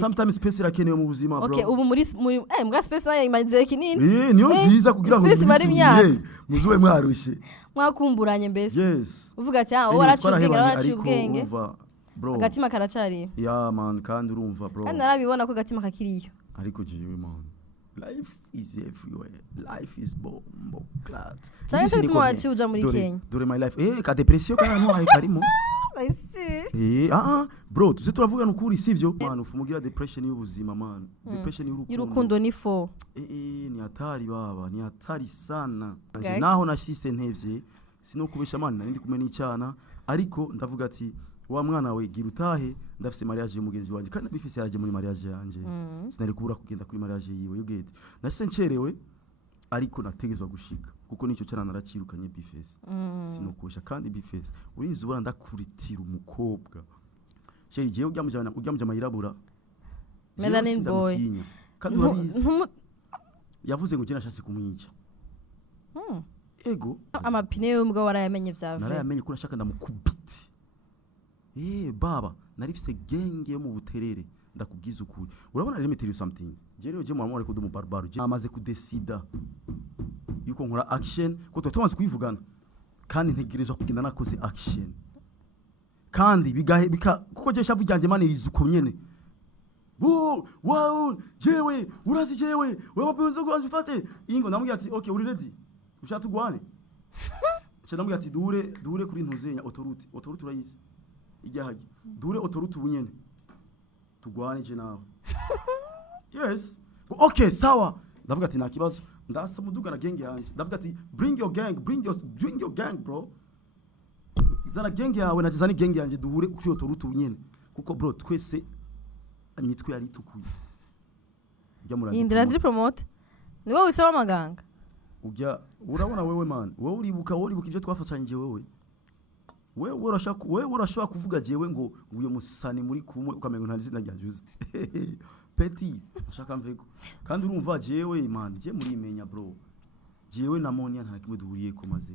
Sometimes space irakenewe mu buzima bro. Okay, ubu muri mbwa space nayo imaze kinini. Niyo ziza kugira ngo muzuwe mwarushe. Mwakumburanye mbese. Yes. Uvuga ati waraciye ubwenge. Bro. Agatima karacari. Yeah man, kandi urumva bro. Kandi narabibona ko agatima kakiriyo. Ariko jiwe man. Life is everywhere. Life is bombo clad. Cyane tumuwachi uja muri Kenya. Dore my life. Ka depression kana no ayi karimo. Bro, tuze turavugana ukuri sivyo? Man, ufumugira depression y'ubuzima man. Depression y'urukundo ni fo. Ni hatari baba, ni hatari sana. Naho nashise ntevye, sinokubesha man, nari ndi kumena icana, ariko ndavuga ati wa mwana we gira utahe, ndafise mariage y'umugenzi wanje kandi bifise yaje muri mariage yanje. Sinari kubura kugenda kuri mariage yiwe, you get. Nashise ncerewe ariko nategezwa gushika kuko nico cyana naracirukanye bifese. Sinokubesha kandi bifese. Urinzi ubura ndakuritira umukobwa. Sheri je ujya yirabura. Melanin boy. Kandi urabizi. Yavuze ngo je nashase kumwica. Ego. Amapine y'umugabo warayamenye vyave. Narayamenye ko nashaka ndamukubite. Baba, narifise genge yo mu buterere ndakubwiza ukuri. Urabona let me tell you something. Jero je mwamore ko mu barbaro je amaze kudesida. Yuko nkora action ko twamaze kwivugana. Kandi ntegerezwa kugenda nakoze action. Kandi kuko je shavu ryanje mane rizuko nyene. Wow, jewe, urazi jewe, wewe mpenzo kwanje ufate. Ingo namubwira ati okay, uri ready? Ushaka tugwane? Namubwira ati dure kuri ntuzenya autorite urayizi. Ijyahagi. Dure autorite ubunyene. Tugwane je nawe. Yes. Okay, sawa. Ndavuga ati nakibazo. Ndasa muduga na genge yanje. Ndavuga ati bring your gang bro. Zana genge yawe nazizana genge yanje duhure kuri autorite ubunyene. Kuko bro twese imitwe yari tukuye. Indira ndi promote. Ni wowe usaba amaganga. Urabona wewe man. Wewe uribuka ivyo twafatanyije wewe. Wewe urashaka kuvuga jewe ngo uyo musani muri kumwe ukamengo nta nzina ryanjuze. Petit, ashaka mvego. Kandi urumva jewe man, je muri menya bro. Jewe na Monia nta kimwe duhuriye ko maze.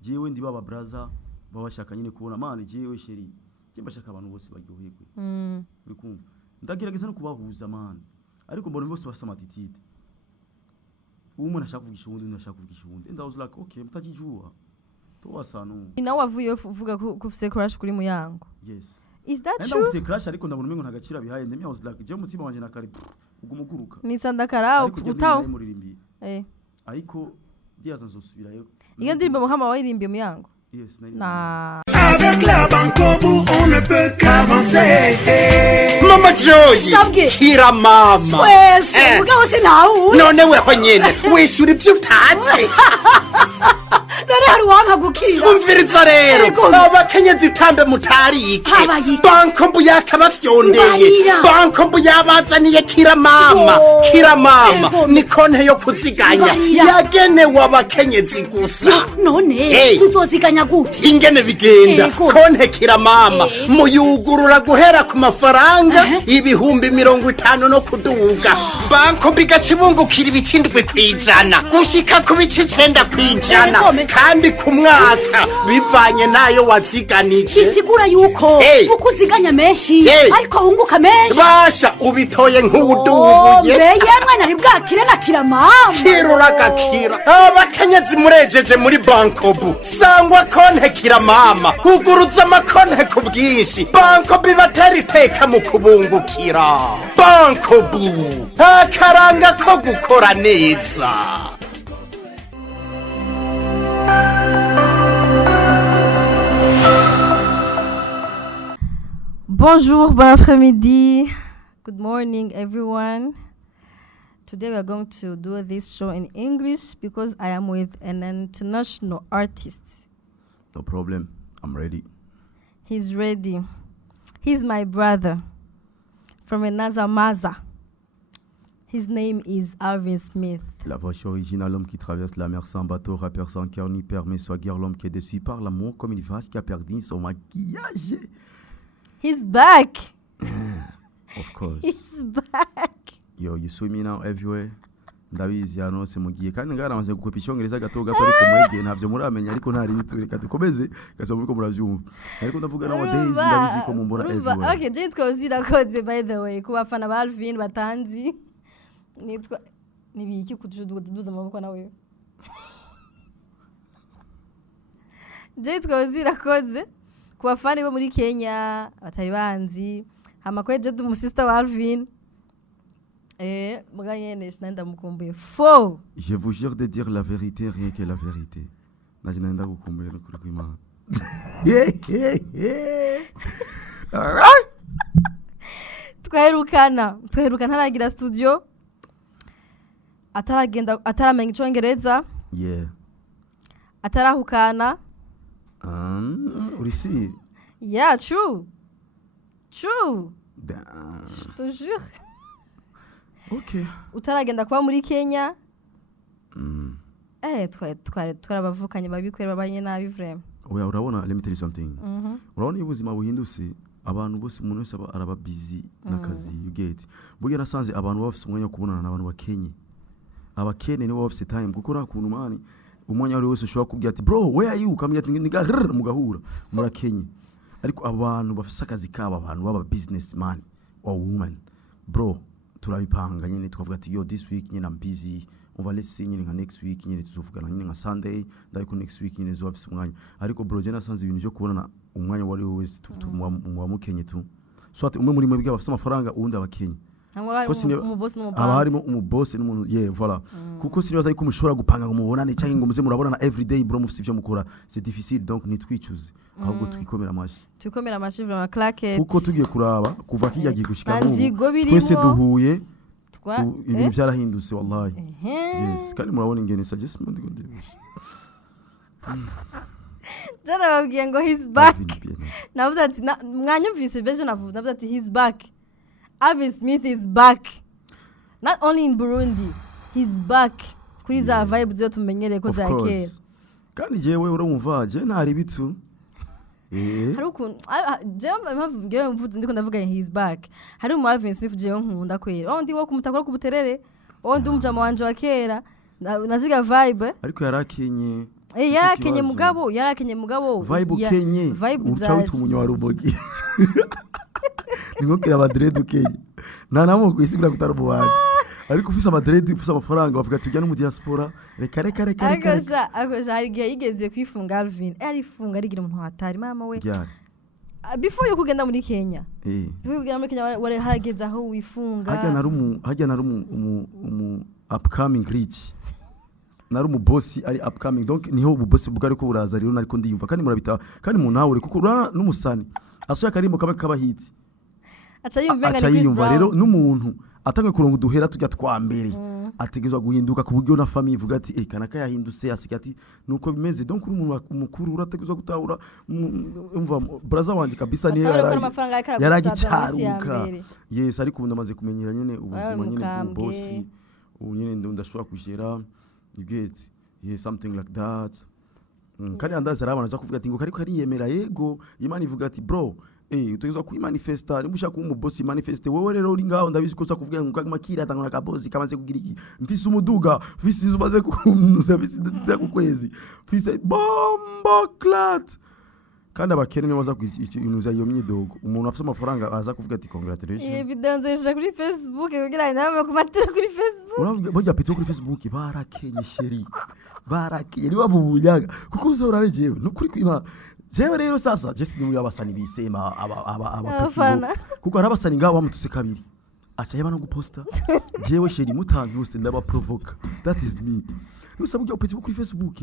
Jewe ndi baba brother, babashaka nyine kubona man, jewe sheri. Je mbashaka abantu bose bagihuyekwe. Uri kumva. Ndagerageza no kubahuza man. Ariko mbona bose basa matitide. Umuntu ashaka kuvugisha undi ndashaka kuvugisha undi. And I was like, okay, mtajijua. Towasano. Nawe wavuye uvuga ko ufise crush kuri Muyango. Yes. Is that true? Enda ufise crush ariko ndabona umengo ntagacira bihaye ndemi I was like, je mutima wanje nakari ugumuguruka. Ni sandakara utaho. Ariko diaza nzosubirayo. Iyo ndirimbo Muhama wayirimbiye Muyango. Yes, na. Avec la Bankobu, on ne peut qu'avancer. Mama Joy, hira mama. Wese, mugabo sinawu. None weho nyene, wishura ivyo utazi. Nare hari wanka gukira. Umviriza rero, abakenyezi utambe mutariki. Bankobu yakabafyondeye. Bankobu yabazaniye kira mama. Kira mama ni konte yo kuziganya. Yagenewe abakenyezi gusa. None, tuzoziganya gute? Ingene bigenda. Konte kira mama muyugurura guhera ku mafaranga ibihumbi 50 no kuduga. Bankobu igacibungukira ibicindwe kwijana. Gushika ku bice 9 kwijana. Kandi ku mwaka bivanye nayo waziganije. Bisigura yuko ukuziganya menshi ariko wunguka menshi. Basha ubitoye nk'udubuye. Yemwe nari bwakire na kira mama. Kirura gakira. Abakenyezi murejeje muri Bankobu. Sangwa konte kira mama. Kuguruza amakonte ku bwinshi. Bankobu batari teka mu kubungukira. Bankobu. Akaranga ko gukora neza. Bonjour, bon après-midi. Good morning, everyone. Today we are going to do this show in English because I am with an international artist. No problem. I'm ready. He's ready. He's my brother from another mother. His name is Alvin Smith. La voix originale, l'homme qui traverse la mer sans bateau, rappeur sans cœur ni père, mais soit guère l'homme qui est déçu par l'amour comme une vache qui a perdu son maquillage. He's back. Of course. He's back. Yo, you see me now everywhere. ndabizi yanose mugiye kandi ngaramaze gukwepa icyongereza gato ariko mwebwe ntavyo muramenya ariko ntari bitureka dukomeze gaso muri ko muravyumva ariko ndavuga nowadays ndabizi ko mumbona everywhere. Okay, je twozira code by the way ku bafana ba Alvin batanzi nitwa nibiki kuduza amaboko nawe je twozira code ku bafana bo muri Kenya batari banzi hamakwe je mu sister wa Alvin muganye nenda mukumbuye fo. Je vous jure de dire la vérité, rien que la vérité. Naje nenda gukumbuye no kuri kwimana. Twaherukana ntaragira studio ataramenya icongereza atarahukana urisi yeah true je te jure. Okay. Utaragenda kuba muri Kenya twarabavukanye babikwera babanye nabi vraiment. Oya urabona, let me tell you something. Urabona ubuzima buhindutse abantu bose umuntu wese araba busy nakazi you get. Buge nasanze abantu bafise umwanya wo kubonana n'abantu bakenye. Abakene nibo bafise time kuko rakuntu mani umwanya wari wese ushobora kubwira ati bro where are you ukamya ati mugahura murakenye. Ariko abantu bafise akazi kabo abantu baba businessman or woman bro turabipanga nyene tukavuga ati yo this week nyene I'm busy on va laisser nyene nka next week nyene tuzovugana nyene nka Sunday ndayiko next week nyene zo afise umwanya ariko bro je nasanze ibintu byo kubona umwanya wari wese mu mukenye tu so ati umwe muri mwe bafise amafaranga uwundi abakenye aba harimo umubosi n'umuntu voilà kuko sinibaza yuko mushobora gupanga ngo mubonane cyangwa ngo muze murabonana everyday bro mufise ivyo mukora c'est difficile donc nitwicuze ahubwo twikomera amashi vraiment claquette kuko tugiye kuraba kuva kiyagiye gushika twese duhuye ibintu byarahindutse wallahi. Yes kandi murabona ingene suggestion ngo ndibusha jana babwiye ngo he's back navuze ati mwanyumvise beje navuze ati he's back. Alvin Smith is back. Not only in Burundi, he's back. Kuri za vibes zo tumenyereye ko za kera. Kandi jewe urumva je ntari bitu. Haruko jewe mvuze ndiko ndavuga he's back. Hari mu Alvin Smith jewe nkunda kwera. Ndi wo kumutakora ku buterere. Ndi umujama wanje wa kera. Naziga vibe. Ariko yarakenye. Yarakenye mugabo. Vibe kenye. Uca utumunyo wa rubogi. Ningokira Madrid Kenya namo kwisigura kutarubuwadi ariko ufise Madrid ufise amafaranga bavuga tujya no mu diaspora reka akoja hari gihe yigeze kwifunga Alvin arifunga arigira umuntu hatari mama we before yo kugenda muri Kenya before kugenda muri Kenya wari harageze aho wifunga hajya narumu upcoming rich narumu boss ari upcoming donc niho ububosi bugari ko buraza rero nariko ndiyumva kandi murabita kandi mu nawe kuko urana n'umusani asoya karimbo kaba hiti acha yumva rero n'umuntu atanga kurongo duhera tujya twambere ategezwa guhinduka ku buryo na family ivuga ati kanaka yahindutse asiga ati nuko bimeze donc umuntu mukuru urategezwa gutahura umva braza wanje kabisa niyo yaragicaruka. Yes ariko ubu ndamaze kumenyera nyene ubuzima nyene ku boss nyene ndashobora kujera you get something like that. Kandi andaza arabana za kuvuga ati ngo kariko kariyemera yego Imana ivuga ati bro utagezwa kumanifesta nimushaka kuba umubosi manifeste wowe rero uri ngaho ndabizi ko uzakuvuga ngo makira atangana kabosi kamaze kugira iki mfise umuduga mfise izubaze kuza ku kwezi mfise bombo clat kandi abakene nibaza kwinuza iyo myidogo umuntu afise amafaranga aza kuvuga ati congratulations bidanzesha kuri Facebook kugira inama kumatira kuri Facebook bajya pizza kuri Facebook barakenye sheri barakenye ni wabubunyaga kuko uzora jewe no kuri kwima jewe rero sasa Jesse ni muri abasani bisema aba kuko arabasani ngaho bamutuse kabiri acha yabana guposta jewe sheri mutantuse ndaba provoke that is me usaba ujya upetse kuri Facebook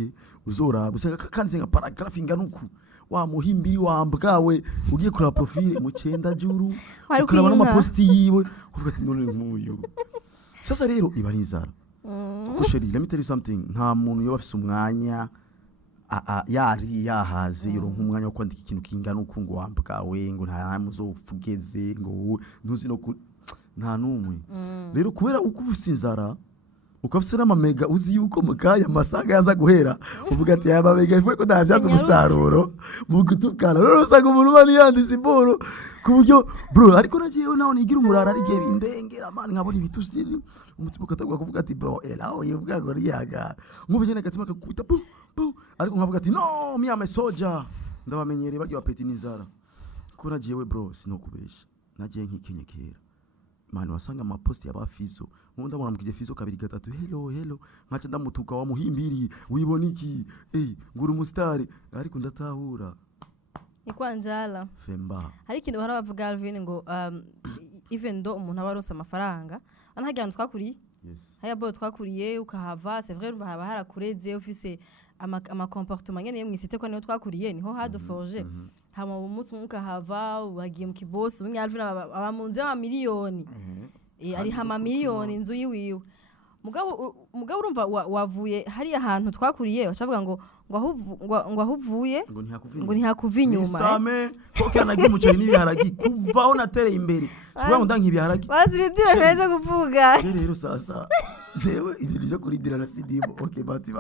uzora busanga kanze nka paragraph inganuku wa muhimbiri wambwawe ugiye kuri profile mu cenda juru ukarabana ama post yiwe kuvuga ati none nk'uyu sasa rero ibarizara kuko sheri let me tell you something nta muntu yo bafise umwanya yari yahaze yoro nk'umwanya wo kwandika ikintu kingana uko ngo wambwawe ngo nta muzofugeze ngo ntuzi no nta numwe rero kubera uko ubusinzara ukafise n'amamega uzi yuko mukaya amasaga yaza guhera uvuga ati aya mamega ifuye ko ndavyaza umusaruro mu gutukana rero usanga umuntu bani yandise imboro ku buryo bro ariko nagiyewe naho nigira umurara ari gihe bindengera man nkabona ibitusi umutima ukatagwa kuvuga ati bro elaho yivuga ngo riyaga nkubu nyene gatima kakubita ariko nkavuga ati no mi ame soja ndabamenyereye bagiye bapeti nizara ko nagiyewe bro sinokubesha nagiye nk'ikenyekera mani wasanga amaposti y'abafizo nkunda mbona mukije fizo kabiri gatatu hello nkaca ndamutuka wa muhimbiri wibona iki nguru mustari ariko ndatahura ikwanjala femba hari ikintu bahora bavuga Alvin ngo even though umuntu aba aronse amafaranga anahajya twakuriye yes haya bo twakuriye ukahava c'est vrai haba harakureze ufise ama comportement nyene mwisite ko niho twakuriye niho haduforge hama umunsi ukahava wagiye mu kibosi umwe Alvin aba munzi y'amamiliyoni ari hama miliyoni inzu yiwiwe mugabo urumva wavuye hari ahantu twakuriye bashavuga ngo ahuvuye ngo ntihakuva inyuma nisame ko kanagira umuceri n'ibiharagi kuvaho natereye imbere siba ngo ndanka ibiharagi baziridira neza kuvuga rero sasa jewe ibintu byo kuridira na sidimo okay bati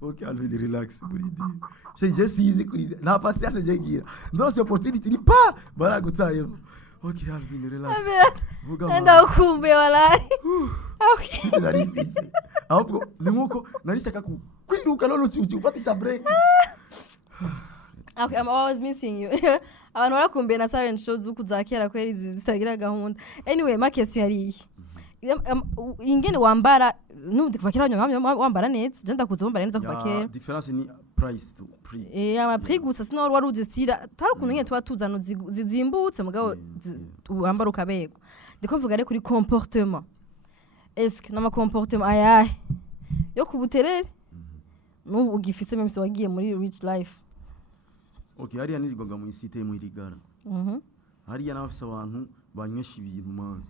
okay Alvin relax kuridi je sizi kuridi nta patience je gira ndose opportunity ni pa baragutaye okay Alvin relax vuga enda ukumbe walahi okay narifise ahubwo ni nkuko narishaka kwiruka none ufatisha break okay I'm always missing you abantu barakumbe na silent shows ukuzakera kweri zitagira gahunda anyway ma question yari ingene wambara nundi kuva kera wambara neza je ndakuze wambara neza kuva kera difference ni price to pre ama prix gusa sino wari uzistira tarakuntu nyene tuba tuzano zizimbutse mugabo wambara ukabego ndiko mvuga re kuri comportement est-ce que nama comportement ayahe yo kubuterere nubu ugifise même se wagiye muri rich life okay hariya nirigonga mu isite mu irigara hariya n'abafise abantu banywesha ibintu man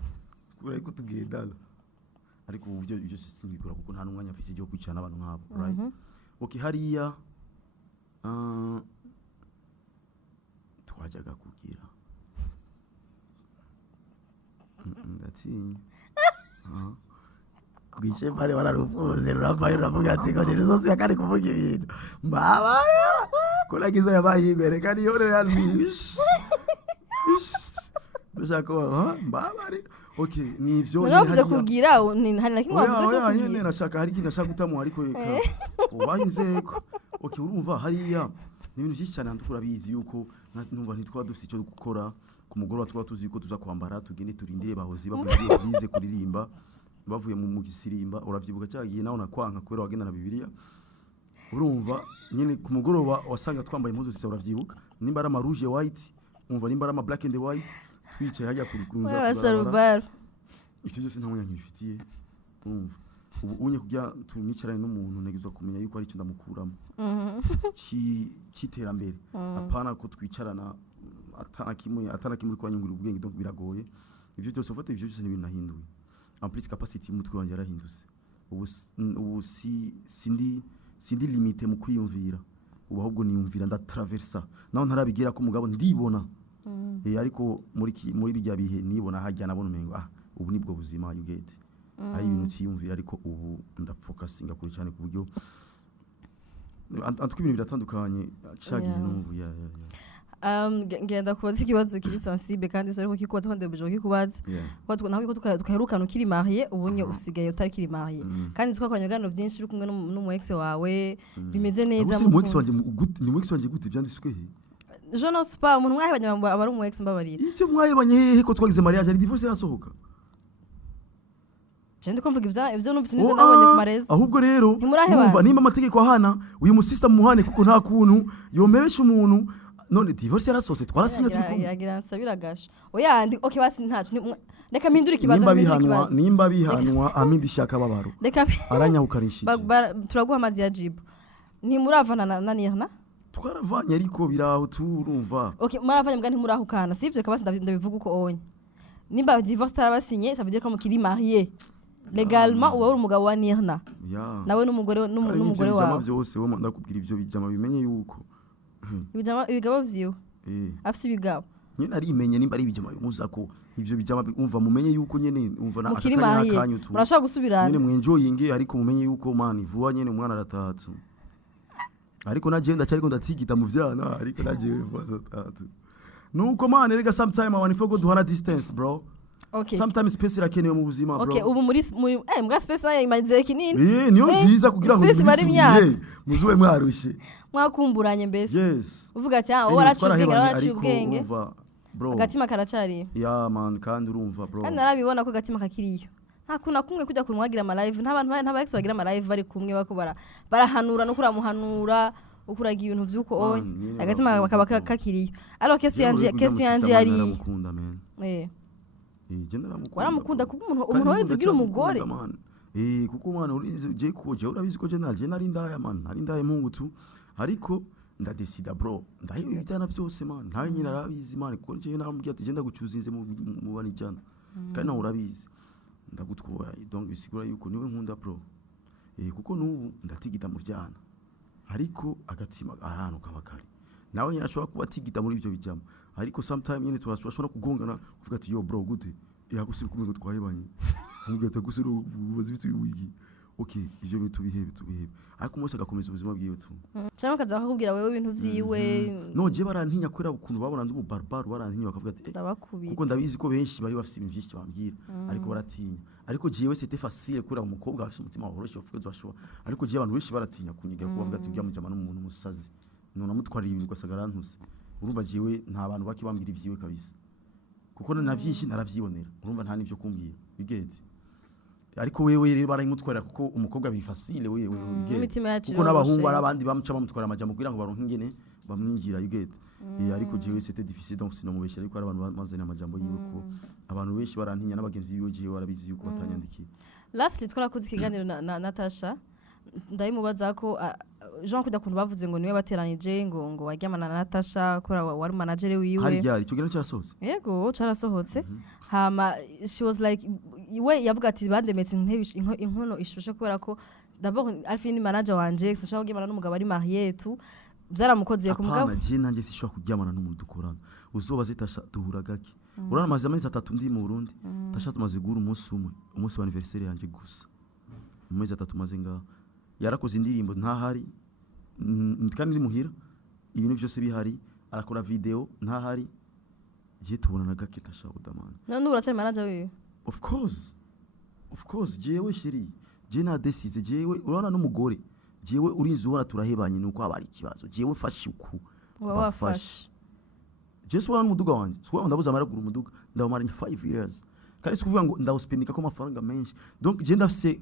kubera ko tugendana ariko ubu byo simbikora kuko nta numwanya afise cyo kwicana abantu nkabo right okay hariya twajaga kugira ndatinya kwishe pale wararufuze ruramba ruravuga ati ngo nizosi yakari kuvuga ibintu mbaba kola kiza yabayigwere kandi yore yanbish dushaka mbaba okay ni ivyo naravuze kugira hari na kimwe wavuze ko nyene nashaka hari kintu nashaka gutamu ariko reka ubahinzeko okay urumva hariya ni ibintu byinshi cyane ndukura bizi yuko numva ntitwa dufite icyo gukora ku mugoro twa tuzi ko tuza kwambara tugende turindire bahozi bavuye bize kuririmba bavuye mu gisirimba uravyibuka cyagiye naho nakwanka kubera wagenda na Bibiliya urumva nyene ku mugoroba wasanga twambaye impuzu zisa uravyibuka nimba ari ama rouge white umva nimba ari ama black and white twicaye hajya kurukunza icyo cyose nta mwanya nkifitiye urumva ubu unye kujya tunicarane n'umuntu negizwa kumenya yuko ari cyo ndamukuramo cyiterambere apana ko twicarana atanakimuri kwanyungura ubwenge donc biragoye ivyo cyose ufata ivyo cyose n'ibintu nahinduye en plus capacity mutwe wanje yarahindutse ubu sindi limite mu kwiyumvira ubu ahubwo niyumvira ndatraversa naho ntarabigira ko mugabo ndibona ariko muri bijya bihe nibona hajya nabona umengo ubu nibwo buzima you get ari ibintu cyiyumvira ariko ubu ndafocusinga kuri cyane ku buryo antuko ibintu biratandukanye cyagiye n'ubu ngenda kubaza ikibazo kiri sensible kandi so ariko kikubaza kandi bejo kikubaza ko naho tukaherukana ukiri marié ubunye usigaye utari kiri marié kandi twakanyagano byinshi uri kumwe n'umu ex wawe bimeze neza mu ex wanje ni mu ex wanje gute byanditswe he je ne sais pas umuntu mwahebanye abari umu ex mbabarira icyo mwahebanye hehe ko twagize mariage ari divorce yasohoka Jende kumvuga ivyo numvise nivyo nabonye ku marezo ahubwo rero umva nimba amategeko ahana uyu musista muhane kuko nta kuntu yomebesha umuntu none divorce yarasose twarasinye turi kumwe yagira nsabira gasho oya ndi okay basi ntacu reka mpindura ikibazo nimba bihanwa amindishaka babaro aranyahukarishije turaguha amazi ya jibu ntimuravana na nirna twaravanye ariko biraho turumva okay muravanye mbwa ntimurahukana sivyo kabasi ndabivuga uko onye nimba divorce tarabasinye ça veut dire ko mukiri marié legalement uwo umugabo wa nirna nawe n'umugore wawe bijama byose wo ndakubwira ivyo bijama bimenye yuko ibigabo vyiwe afise ibigabo nyine ari imenye nimba ari ibijama bimuza ko ivyo bijama umva mumenye yuko nyene umva na mukiri akanya mariye n'akanyu tu murashobora gusubirana nyene mwenjoyinge ariko mumenye yuko man vuba nyene umwana aratatse ariko naje ndacyariko ndatigita mu vyana ariko naje vuba zotatu nuko man rega sometime I want to go duhana distance bro. Okay. Sometimes space irakenewe mu buzima bro. Okay, ubu muri mbwa space nayo imaze kinini. Niyo nziza kugira ngo muzuwe mwarushe. Mwakumburanye mbese. Yes. Uvuga ati waraciye ubwenge waraciye ubwenge. Bro. Agatima karacari. Yeah man, kandi urumva bro. Kandi narabibona ko agatima kakiriyo. Nta kuna kumwe kujya kumwagira ama live, nta ex bagira ama live bari kumwe bako barahanura no kuramuhanura. Ukuraga ibintu vyuko agatima bakaba kakiriyo. Alors question yanje yari waramukunda kuko umuntu wese ugira umugore kuko mwana urinze je koje urabizi ko je nari ndaya man nari ndaye mungutu ariko ndadesida bro ndahiwe ibyana byose man ntawe nyina arabizi man kuko je namubwiye ati je ndagucuzinze mu bani cyane kandi nawe urabizi ndagutwara donc bisigura yuko niwe nkunda bro kuko nubu ndatigita mu vyana ariko agatima ahantu kabakari nawe nyina ashobora kuba atigita muri ibyo bijyamo ariko sometime nyine turashobora kugongana kuvuga ati yo bro gute yagusiba kumwe twayebanye umugata gusira ubuzi bitse wigi okay ivyo bitubihebe ariko umunsi agakomeza ubuzima bwiwe tu cyangwa kaza bakubwira wewe ibintu vyiwe no je barantinya kwera ukuntu babona ndi umubarbar barantinya bakavuga ati kuko ndabizi ko benshi bari bafise ibintu vyinshi bambwira ariko baratinya ariko jewe c'était facile kwera umukobwa afise umutima woroshye ufuke zwashobora ariko je abantu benshi baratinya kunyiga kuvuga ati ujya mujama n'umuntu musazi none amutwarira ibintu gasagara ntuse urumva jewe nta bantu bakibambira ivyiwe kabisa kuko navyinshi naravyibonera urumva nta nivyo kumbwira bigeze ariko wewe rero barayimutwarira kuko umukobwa bifasile wewe bigeze kuko n'abahungu arabandi bamuca bamutwara amajambo kugira ngo baronke ingene bamwinjira bigeze ariko jewe c'était difficile donc sinomubeshya ariko abantu bamazana amajambo yiwe ko abantu benshi barantinya n'abagenzi biwe jewe barabizi yuko batanyandikiye lastly twarakoze ikiganiro na Natasha ndayimubaza ko Jean kuda kuntu bavuze ngo niwe bateranije ngo waryamana na Natasha kora wari manager wiwe hari ryari cyo gena cyasohotse yego carasohotse hama she was like we yavuga ati bandemetse inkono ishushe kubera ko d'abord Alfine manager wanje sishaka kuryamana n'umugabo ari marié tu byaramukozeye ku mugabo je nanjye sishaka kuryamana n'umuntu dukorana uzobaze Tasha duhura gake urana amazi 3 ndi mu Burundi Tasha tumaze gura umunsi wa anniversaire yanje gusa mu mezi 3 maze nga yarakoze indirimbo ntahari kandi ndi muhira ibintu byose bihari arakora video ntahari je tubonana gake Tasha udamana none uracha manager wiwe of course jewe shiri je na decide jewe urana n'umugore jewe urinzi ubona turahebanye nuko abari ikibazo jewe fashi uku wafashe Jesu wana umuduga wanje swa ndabuza amaragura umuduga ndawamara 5 years kandi sikuvuga ngo ndawuspendika ko amafaranga menshi donc je ndafise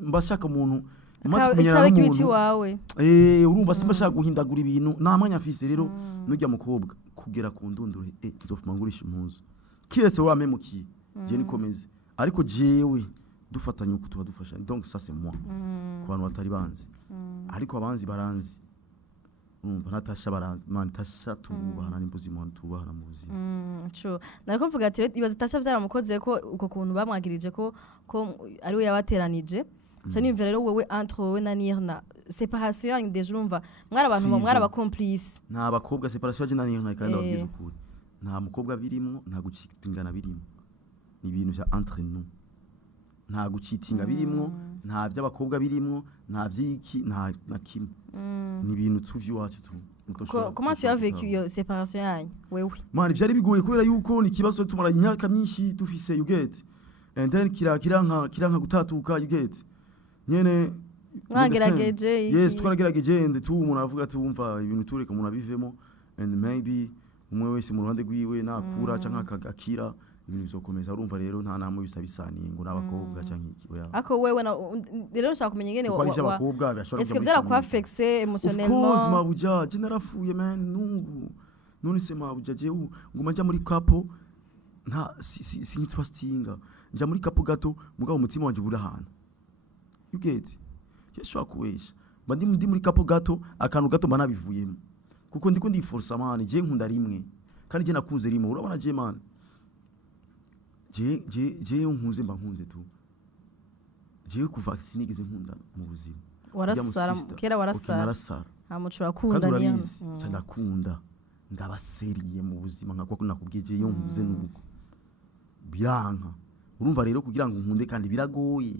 mbashaka umuntu umaze kumenyana n'umuntu wawe urumva simba shaka guhindagura ibintu namanya afise rero nujya mukobwa kugera ku ndunduro nzofuma ngurisha impuzu kirese wamemukiye je nikomeze ariko jewe dufatanye uko tubadufasha donc ça c'est moi ku bantu batari banzi ariko abanzi baranzi umva Natasha baranzi man Tasha tubahana n'imbuzi mu tubahana mu buzima true nariko mvuga ati ibaza Tasha byaramukoze ko uko kuntu bamwagirije ko ari we yabateranije cyane imvera rero wewe entre wewe na Nirna séparation yanyu des urumva mwara complice nta bakobwa séparation je na Nirna kandi bagize ukuri nta mukobwa birimo nta gucitingana birimo ni ibintu bya entre nous nta gucitinga birimo nta by'abakobwa birimo nta vyiki nta na kimwe ni ibintu tuvyo wacu tu comment tu as vécu iyo séparation yanyu wewe man byari bigoye kubera yuko ni kibazo tumara imyaka myinshi dufise you get and then kiranka gutatuka you get nyene mwagerageje yes twagerageje and tu umuntu avuga ati wumva ibintu tureka umuntu abivemo and maybe umwe wese mu ruhande rwiwe nakura canka akakira ibintu bizokomeza urumva rero nta namwe bisabisaniye ngo nabakobwa canke iki oya ako wewe rero nshaka kumenya ngene abakobwa bashobora est-ce que byara kwa affecter émotionnellement of course mabuja je narafuye man nubu none se mabuja je nguma nja muri kapo nta si trustinga nja muri kapo gato mugabo umutima wanje buri ahantu you get yeshwa kuwesha ndi muri kapo gato akantu gato mba nabivuyemo kuko ndiko ndiforsa man je nkunda rimwe kandi je nakuze rimwe urabona je man je nkunze mba nkunze tu je kuva sinigeze nkunda mu buzima warasara kera warasara amucura kunda niyo ndakunda ndabaseriye mu buzima nkako nakubwiye je yo nkunze nuko biranka urumva rero kugira ngo nkunde kandi biragoye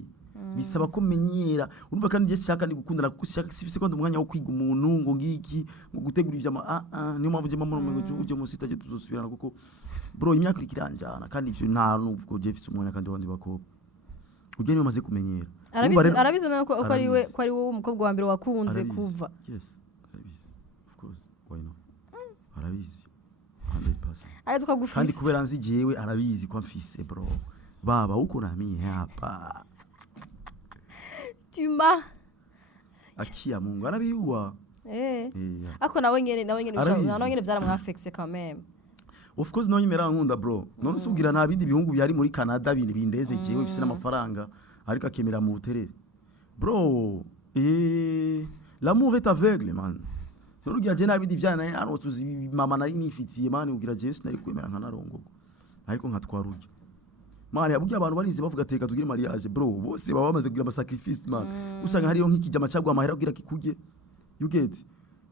bisaba ko menyera urumva kandi je shaka ndi gukundana kuko shaka sifise ko ndumwanya wo kwiga umuntu ngo ngiki ngo gutegura ivyo niyo mpamvu je mama ngo uje mu sita je tuzosubirana kuko bro imyaka ikiranjana kandi ivyo nta nubwo je fise umwanya kandi wandi bakobwa ugeni bamaze kumenyera arabizi nako ko ari wowe umukobwa wa mbere wakunze kuva yes arabizi of course why not arabizi 100% ariko kugufisa kandi kubera nzi jewe arabizi ko mfise bro baba uko nami hapa tuma akia Mungu anabiua ako nawe nyene byaramwafexe quand même of course no nyimera nkunda bro none sugira nta bindi bihungu byari muri Canada bindi bindeze jewe bifise n'amafaranga ariko akemera mu buterere bro l'amour est aveugle man none ugira je nabindi vyana naro tuzi mama nari nifitiye man ugira je sinari kwemera nkanarongo ariko nkatwaruye man yabugiye abantu barize bavuga teka tugire mariage bro bose baba bamaze kugira amasacrifice man usanga hariyo nk'ikijama cyagwa amahera kugira kikuje you get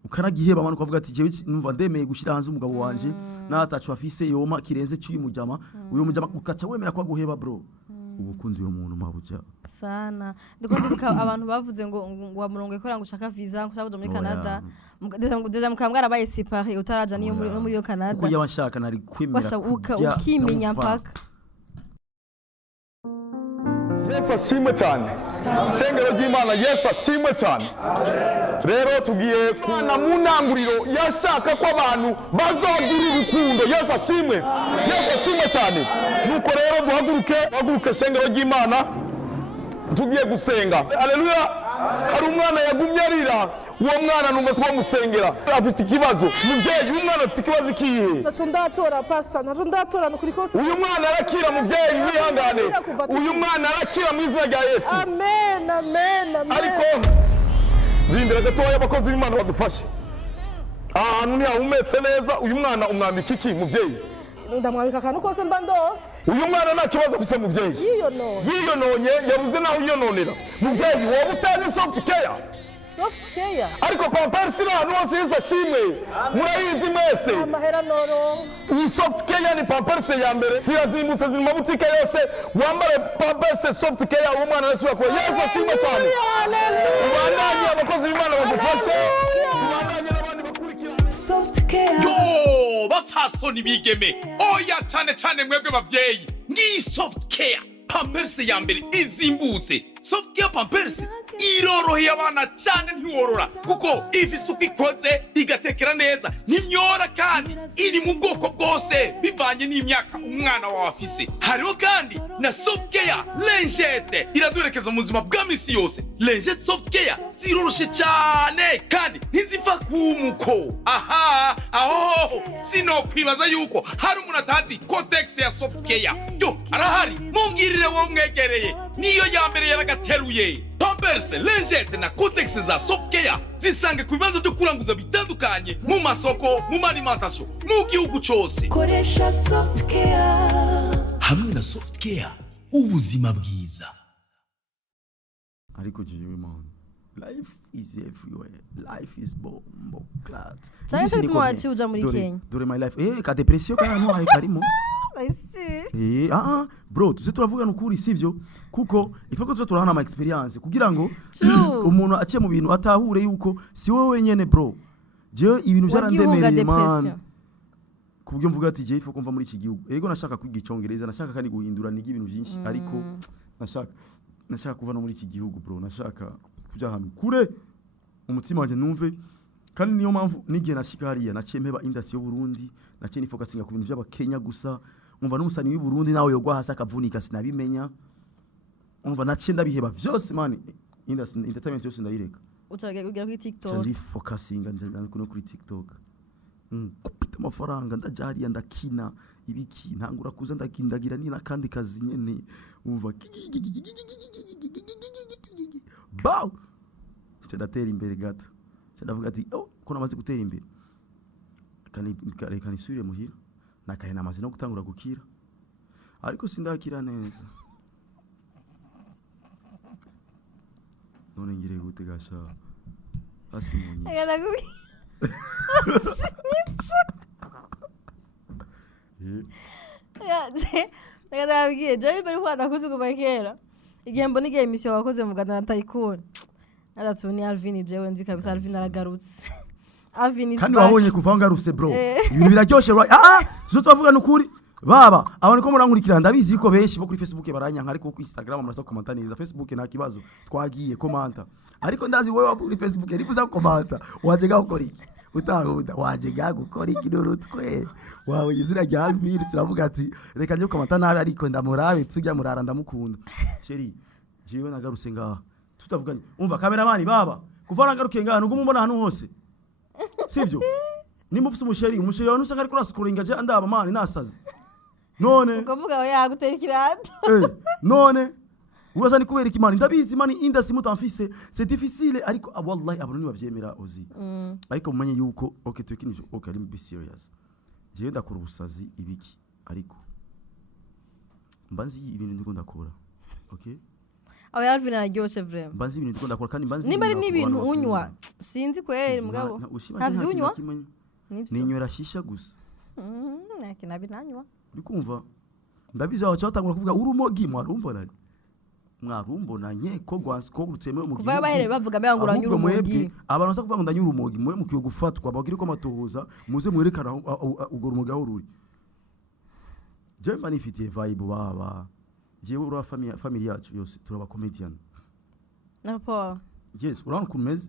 ukanagiheba man ukavuga ati jewe numva ndemeye gushira hanze umugabo wanje natacu afise yoma kirenze cyuyu mujama uyo mujama ukaca wemera kwa guheba bro ubukundi uyo muntu mabuja sana ndiko ndibuka abantu bavuze ngo wa murongo ikora ngo ushaka visa ngo ushaka muri Canada deja mukambwara baye séparé utaraja niyo muri yo Canada kuko yabashaka nari kwemera ukimenya mpaka Yesu ashimwe cyane sengero ry'Imana Yesu ashimwe cyane rero tugiye kuna mu ntanguriro yashaka ko abantu bazogira urukundo Yesu ashimwe cyane nuko rero duhaguruke sengero ry'Imana tugiye gusenga haleluya hari umwana yagumye arira uwo mwana numva twamusengera afite ikibazo muvyeyi umwana afite ikibazo ikihe naco ndatora pastor naco ndatora nukuri kose uyu mwana arakira muvyeyi wihangane uyu mwana arakira mu izina rya Yesu amen ariko rindira gatoya abakozi b'Imana badufashe ahantu ntihahumetse neza uyu mwana umwambika iki muvyeyi ndamwambika akantu kose mba ndose uyu mwana nta kibazo afise muvyeyi yiyononye yabuze naho yiyononera muvyeyi wowe utazi soft care ariko pampers n'ahantu hose Yesu ashimwe murayizi mwese amahera noro iyi soft care ni pampers ya mbere zirazimbutse ziri mu mabutike yose wambare pampers soft care uwo mwana wese yakora Yesu ashimwe cyane ubandanye abakozi b'Imana bagufashe ubandanye n'abandi bakurikira soft care yo bafasoni bigeme oya cyane mwebwe bavyeyi ngi soft care pampers ya mbere izimbutse soft care pampers iroroheye abana cyane ntiworora kuko ifise uko ikoze igatekera neza ntimyora kandi iri mu bwoko bwose bivanye n'imyaka umwana wawe afise hariho kandi na soft care lengete iraduherekeza mu buzima bwa misi yose lengete soft care ziroroshe cyane kandi ntiziva kumuko aho sinokwibaza yuko hari umuntu atazi kotex ya soft care yo arahari mungirire wo mwegereye niyo ya mbere yaragateruye Pampers, lengete na kotex za soft care zisange ku bibazo byo kuranguza bitandukanye mu masoko mu alimentation mu gihugu cyose koresha soft care hamwe na soft care ubuzima bwiza ariko jiwe man life is everywhere life is bombo clat cyane tumwachi uja muri Kenya dore my life ka depression kana no ay karimo bro tuze turavugana ukuri sivyo kuko ifako tuze turahana ama experience kugira ngo umuntu aciye mu bintu atahure yuko si wowe wenyene bro je ibintu byarandemereye man kubyo mvuga ati je ifako mva muri iki gihugu ego nashaka kwiga icyongereza nashaka kandi guhindura nigi ibintu byinshi ariko nashaka kuva no muri iki gihugu bro nashaka kuja ahantu kure umutima wanje numve kandi niyo mpamvu nigiye nashika hariya naciye industry yo Burundi naciye nifokasinga ku bintu by'aba Kenya gusa umva n'umusani w'i Burundi nawe yogwa hasi akavunika sinabimenya umva naciye ndabiheba vyose man industry entertainment yose ndayireka ucaga kugira kuri TikTok cyandi focusinga no kuri TikTok kupita amafaranga ndajariya ndakina ibiki ntangura kuza ndakindagira ni nakandi kazi nyene umva baw cyadatera imbere gato cyadavuga ati ko namaze gutera imbere kandi isubire muhira nakare namaze no gutangura gukira ariko sindakira neza none ngire gute gasha asimunyi ndabwiye je bari kwanda kuzi kuva kera igihe mbona igihe emission wakoze mu Ghana na Tycoon adatuni Alvin jewe nzi kabisa Alvin aragarutse Alvin is kandi wabonye kuva ngaruse bro ibintu biraryoshe right zo twavuga nukuri baba abantu ko murankurikira ndabizi ko benshi bo kuri Facebook baranyanka ariko ku Instagram amurasa komanta neza Facebook nta kibazo twagiye komanta ariko ndazi wewe kuri Facebook ariko uza komanta wajega gukora iki utahuda wajega gukora iki n'urutwe wawe izina rya Alvin turavuga ati reka nje komanta nabi ariko ndamurabe tujya murara ndamukunda sheri jewe nagaruse ngaha tutavuganye umva kameramani baba kuva nagarukiye ngaha nuko mumbona hano hose sivyo nimufuse umusheri wa nusa ariko raskuringa je andaba mani nasaze none ukavuga we yagutera ikirato none ubaza ni kubera ikimani ndabizi mani indasi mutamfise c'est difficile ariko wallahi abantu ni bavyemera ozi ariko mumenye yuko okay tukinije okay ari be serious je ndakora ubusazi ibiki ariko mbanzi ibintu ndiko ndakora okay aho Alvin araryoshe vraiment mbanzi ibintu ndiko ndakora kandi mbanzi nimba ari n'ibintu unywa sinzi kweri mugabo ntabyo unywa ninywera shisha gusa nakina binanywa bikumva ndabizi aho cyatangura kuvuga urumogi mwarumbonanye ko gwansko gutemewe mu kuva bahere bavuga mbere ngo uranyura urumogi abantu basa kuvuga ngo ndanyura urumogi mwe mukiyo gufatwa bagire ko matohoza muze mwerekana ugo rumogi aho ruri je manifitiye vibe baba jewe ura family yacu yose turaba comedian napo yes urana kumeze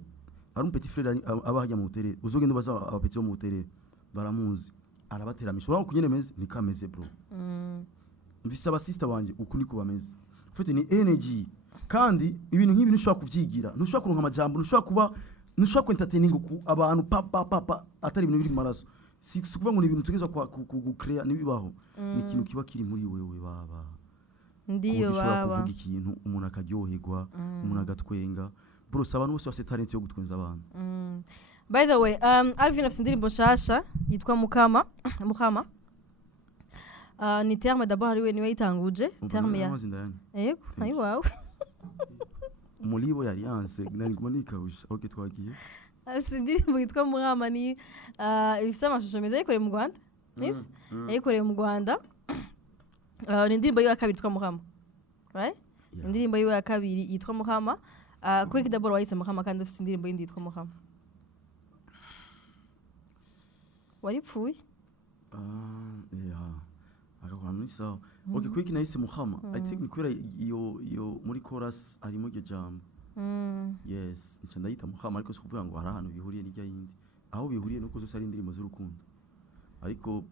ari petit frère abahajya mu hotel uzogenda baza abapeti bo mu hotel baramuzi arabateramisha urana kunyene meze nikameze bro mvise abasista banje uku niko bameze ufite ni energy kandi ibintu nk'ibi ntushobora kuvyigira ntushobora kuronka amajambo ntushobora entertaining ku abantu papa atari ibintu biri mu maraso si kuvuga ngo ni ibintu tugeza ku create nibibaho ni ikintu kiba kiri muri wewe baba ndiyo baba kuvuga ikintu umuntu akaryoherwa umuntu agatwenga bro abantu bose bafite talent yo gutwenza abantu by the way Alvin afite indirimbo shasha yitwa Mukama ni terme d'abord ariwe niwe yitanguje terme ya yego nayo wawe mulibo yari yanse nari kumanika okay twagiye afite indirimbo yitwa Mukama ni ifite amashusho meza yikoreye mu Rwanda nibyo yikoreye mu Rwanda ni indirimbo ya kabiri yitwa Mukama right indirimbo ya kabiri yitwa Mukama kuri d'abord wayise Mukama kandi afite indirimbo yindi yitwa Mukama waripfuye akakwana muri sawa okay kwiki nahise Mukama I think ni kwera iyo muri chorus arimo iryo jambo yes nca ndayita Mukama ariko sikuvuga ngo hari ahantu bihuriye n'ijya yindi aho bihuriye nuko zose ari indirimbo z'urukundo ariko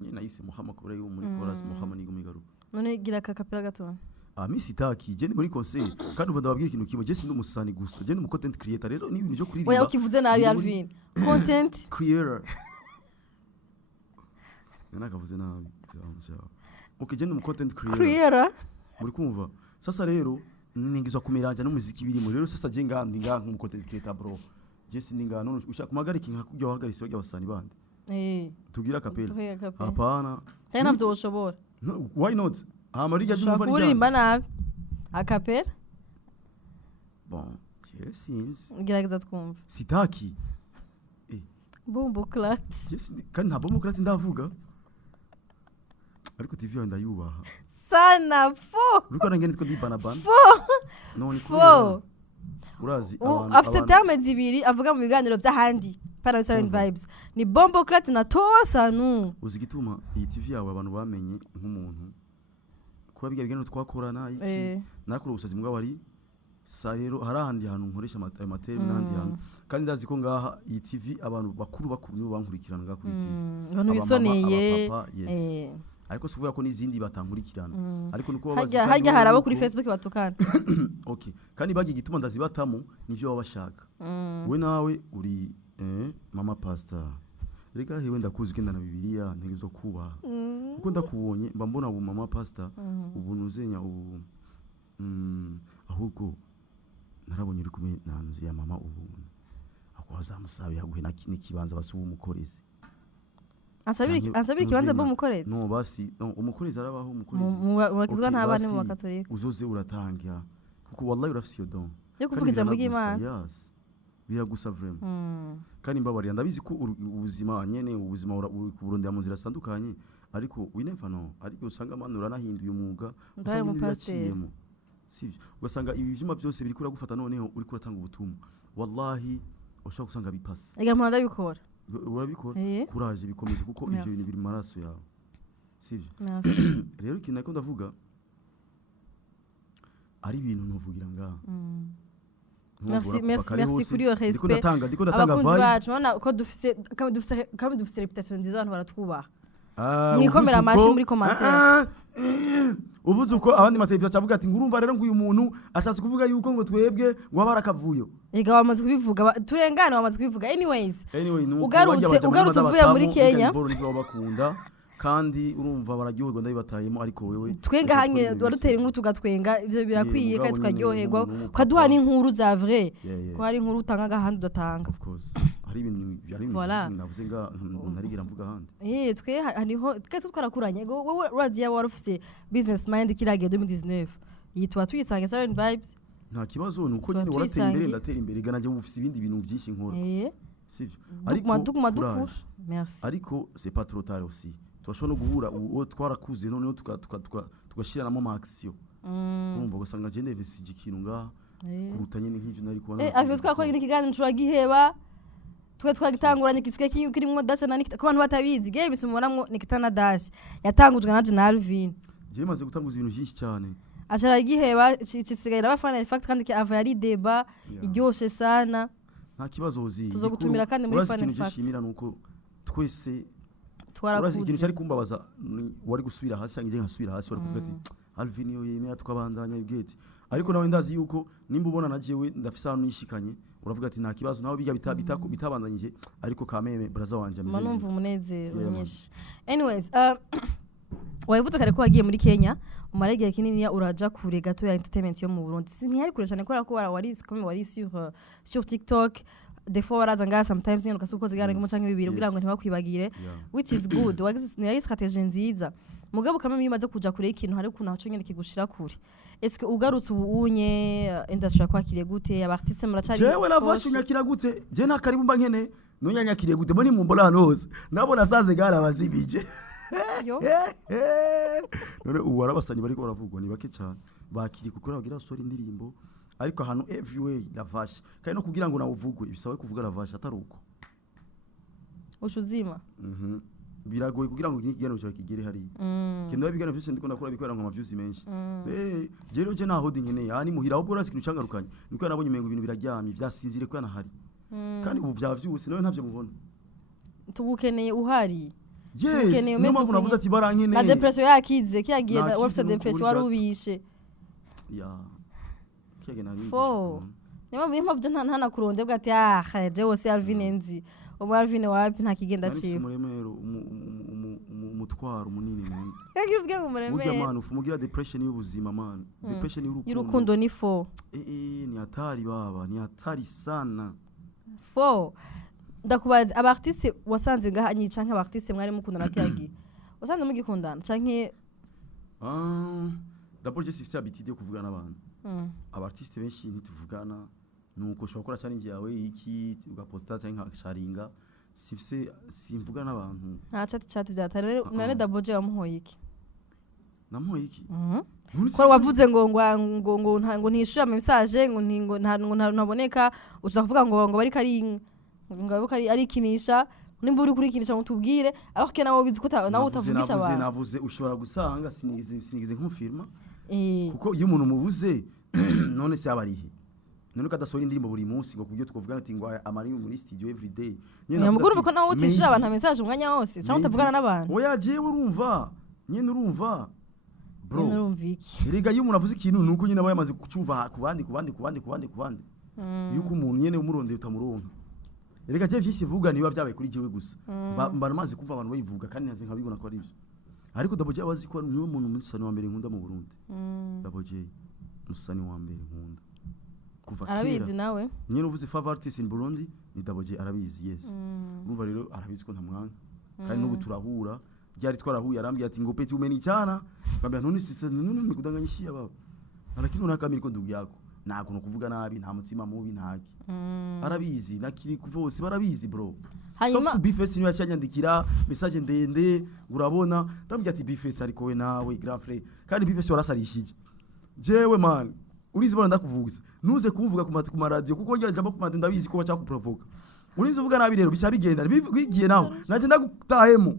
ni nahise Mukama kubera yo muri chorus Mukama nigo migaruka none gira kakapera gato misi taki je muri concert kandi uva ndababwira ikintu kimwe je sindi umusani gusa je ndi content creator rero ni ibintu byo kuririmba oya ukivuze nabi Alvin content creator nakavuze nabi okay je ndi content creator muri kumva sasa rero ningizwa kumiranja n'umuziki birimo rero sasa je ngandi mu content creator bro je sindi ngano ushaka kumagarika nka kujya wahagaritse bajya basani bande tugira kapela hapana tena navyo ushobora why not amarija jumva rya kuririmba nabi akapela bon yes gerageza twumva sitaki bombo clat yes kandi nta bombo clat ndavuga ariko TV yanda yubaha sana fo ruko nangene tko dibana ban fo none fo urazi abantu afite terme zibiri avuga mu biganiro by'ahandi para silent vibes ni bombo clat na tosa nu uzigituma iyi TV yawe abantu bamenye nk'umuntu kuba biga biganiro twakorana iki nakora ubusazi mbwa wari sa rero harahandi hantu nkoresha amatere n'ahandi hantu kandi ndazi ko ngaha iyi TV abantu bakuru nibo bankurikirana ngakuri TV abantu bisoneye ariko sivuga ko n'izindi batankurikirana ariko nuko hajya harabo kuri Facebook batukana okay kandi bagiye gituma ndazibatamo nivyo babashaka we nawe uri mama pastor rega hewe ndakuzi kenda na Bibiliya ntegezo kuba uko ndakubonye mba mbona ubu mama pastor ubu nuzenya ubu ahubwo narabonye uri kumwe nanuzi ya mama ubu akwaza musabe yaguhe n'ikibanza basuba umukorezi ansabira ikibanza bo mukorezi no basi umukorezi arabaho umukorezi mubakizwa n'abana mu bakatolika uzoze uratanga kuko wallahi urafise yo don yo kuvuga ijambo ry'Imana yes biragusa vraiment kandi mbabariya ndabizi ko ubuzima nyene ubuzima uri kuburondera mu nzira zitandukanye ariko we never know, ariko usanga abantu uranahinduye umwuga Ndaye usanga mu ibintu pasteur. yaciyemo sivyo, ugasanga ibi vyuma byose biri kuragufata noneho uri kuratanga ubutumwa, wallahi ushaka gusanga bipasa. ega mpanda bikora Urabikora kuraje bikomeze kuko ivyo Merci. bintu biri maraso yawe sivyo. Merci. Rero ikintu nako ndavuga ari ibintu ntuvugira ngaha. Merci kuri yo respect. Ndiko ndatanga Abakunzi vibe. bacu urabona ko dufise reputation nziza, abantu baratwubaha. Mwikomera amashi muri commentaire. Uvuze uko abandi mateleviziyo acavuga ati ngurumva rero ngo uyu muntu ashatse kuvuga yuko ngo twebwe ngo abara akavuyo. Ega wamaze kubivuga, turengane wamaze kubivuga. Anyways, nuko ugarutse uvuye muri Kenya bakunda kandi urumva bararyoherwa ndabibatayemo, ariko wewe twenga hanye warutera inkuru tugatwenga, ivyo birakwiye kandi tukaryoherwa, ukaduha n'inkuru za vrai, ko hari inkuru utanga gahandi udatanga. Of course hari ibintu Voilà. navuze nga ntarigira mvuga handi. Twe hariho twese twarakuranye, wowe urazi yaba warufise business mind kiragiye 2019 yitwa tuyisange 7 vibes. Nta kibazo nuko nyine waratera imbere ndatera imbere, ganaje ufise ibindi bintu byinshi nkora sivyo, ariko dukura. Merci. Ariko c'est pas trop tard aussi, twashobora no guhura uwo twarakuze noneho tugashiranamo ama action. Urumva ugasanga je ndevise ikintu ngaha kuruta nyine nk'ivyo nari kubona. Avyo twakora ikiganiro turagiheba, twe twagitanguranye kisike kirimwo Dasa na Nikita, ko abantu batabizi game simuboramwo Nikita na Dasa yatangujwe na Jena Alvin. Je maze gutanguza ibintu byinshi cyane, ashara giheba cisigaira abafana in fact kandi ki ava yari deba iryoshe sana. Nta kibazo uzi tuzogutumira kandi muri fan in fact. Gishimira nuko twese twarakuze ikintu cyari kumbabaza wari gusubira hasi cyangwa nkasubira hasi, wari kuvuga ati Alvin yo yemera tukabandanya igeti, ariko nawe ndazi yuko nimba ubona na jewe ndafisa hano nishikanye uravuga ati nta kibazo nawe biga bitabandanyije, ariko kameme braza wanje ameze neza, manumva umunezero nyinshi. Anyways, wayivuze kare ko wagiye muri Kenya umara igihe kinini ya uraja kure gato ya entertainment yo mu Burundi, ntiyari kure cyane ko wari sur TikTok des fois waraza ngaha sometimes nyine ukasuko zigana ngo mucanke bibiri kugira ngo ntibakwibagire, which is good. Wagize strategy nziza, mugabo kameme yimaze kuja kure ikintu hari kuna haco nyine kigushira kure. Est-ce que ugarutse ubunye industry kwakiriye gute, abartiste muracari jewe lavashe nyakira gute, je na karibu mba nkene no nyanyakiriye gute, boni mumbona hose nabona saze gara bazibije yo none ubu arabasanyi bariko baravugwa ni bake cyane bakiri kukora bagira sori indirimbo, ariko ahantu everywhere lavashe kandi no kugira ngo nawuvugwe bisawe kuvuga lavashe ataruko ushuzima biragoye kugira ngo ikigano cyo kigere hari kendo bigana vyose ndiko nakora bikorera ngo amavyuzi menshi jero je na holding nkeneye ani muhira ahubwo urasi kintu cangarukanye niko nabonye umengo ibintu biraryamye vyasinzire ko yanahari kandi ubu vyavyuse nawe ntavyo mubona tugukeneye uhari. Yes, niyo mpamvu navuze ati barankene na depression yakize kiyagiye wafite depression warubishe ya kiyage nari niyo mpamvu ntana kuronde bwa ati je wose Alvin nzi Alvin wapi nta kigenda ciwe umuremero umutwaro munini none yagira ubwe mu muremero burya man ufumugira depression y'ubuzima man, depression y'urukundo ni fo ni hatari baba, ni hatari sana fo. Ndakubaza abartiste wasanze ngahanyi canke abartiste mwari mukundana kiyagiye wasanze mugikundana canke d'abord je suis habitué kuvugana n'abantu abartiste benshi ntituvugana nuko ushobora gukora challenge yawe iki ugaposta canke nkasharinga sifise simvugana n'abantu nta chat byatari none Double J wamuhoye iki namuhoye iki ko wavuze ngo ntishura message ngo ntaboneka ushaka kuvuga ngo bari kari ngabo kari ari kinisha nimba uri kuri kinisha mutubwire aho ke nawo bizi ko nawo utavugisha abantu navuze ushobora gusanga sinigize nk'umfirma kuko iyo umuntu mubuze none se abarihe none kadasora indirimbo buri munsi ngo kubyo tukuvuga ati ngo amari muri studio every day nyene muguru ko nawo utishira abantu message umwanya wose cyangwa utavugana n'abantu oya jewe urumva bro urumviki erega iyo umuntu avuze ikintu nuko nyine aba yamaze kucyumva ku bandi yuko umuntu nyene umurondeye utamuronka. Erega je vyinshi vuga niba byabaye kuri jewe gusa baramaze kumva abantu bayivuga kandi ntaze nkabibona ko ari byo, ariko Double J abazi ko niwe muntu musani wa mbere nkunda mu Burundi. Double J musani wa mbere nkunda kuva kera arabizi nawe nyine uvuze favorite artist in Burundi ni Double J arabizi. Yes urumva rero arabizi ko ntamwanga kandi n'ubu turahura ryari twarahuye arambye ati ngo peti umeni cyana kambya none sise none mikudanganyishia baba lakini unakamili ko ndugu yako nta kuntu kuvuga nabi nta mutima mubi ntaki arabizi nakiri kuvose barabizi bro Hanyuma- soft bifesi niyo yacanyandikira message ndende urabona ndambye ati bifesi ariko we nawe grand frère kandi bifesi warasarishije jewe man urizi bona ndakuvuza nuze kumvuga ku radio kuko njya njamba ku radio ndabizi ko bacha kuprovoka urizi uvuga nabi rero bica bigenda bigiye naho naje ndagutahemo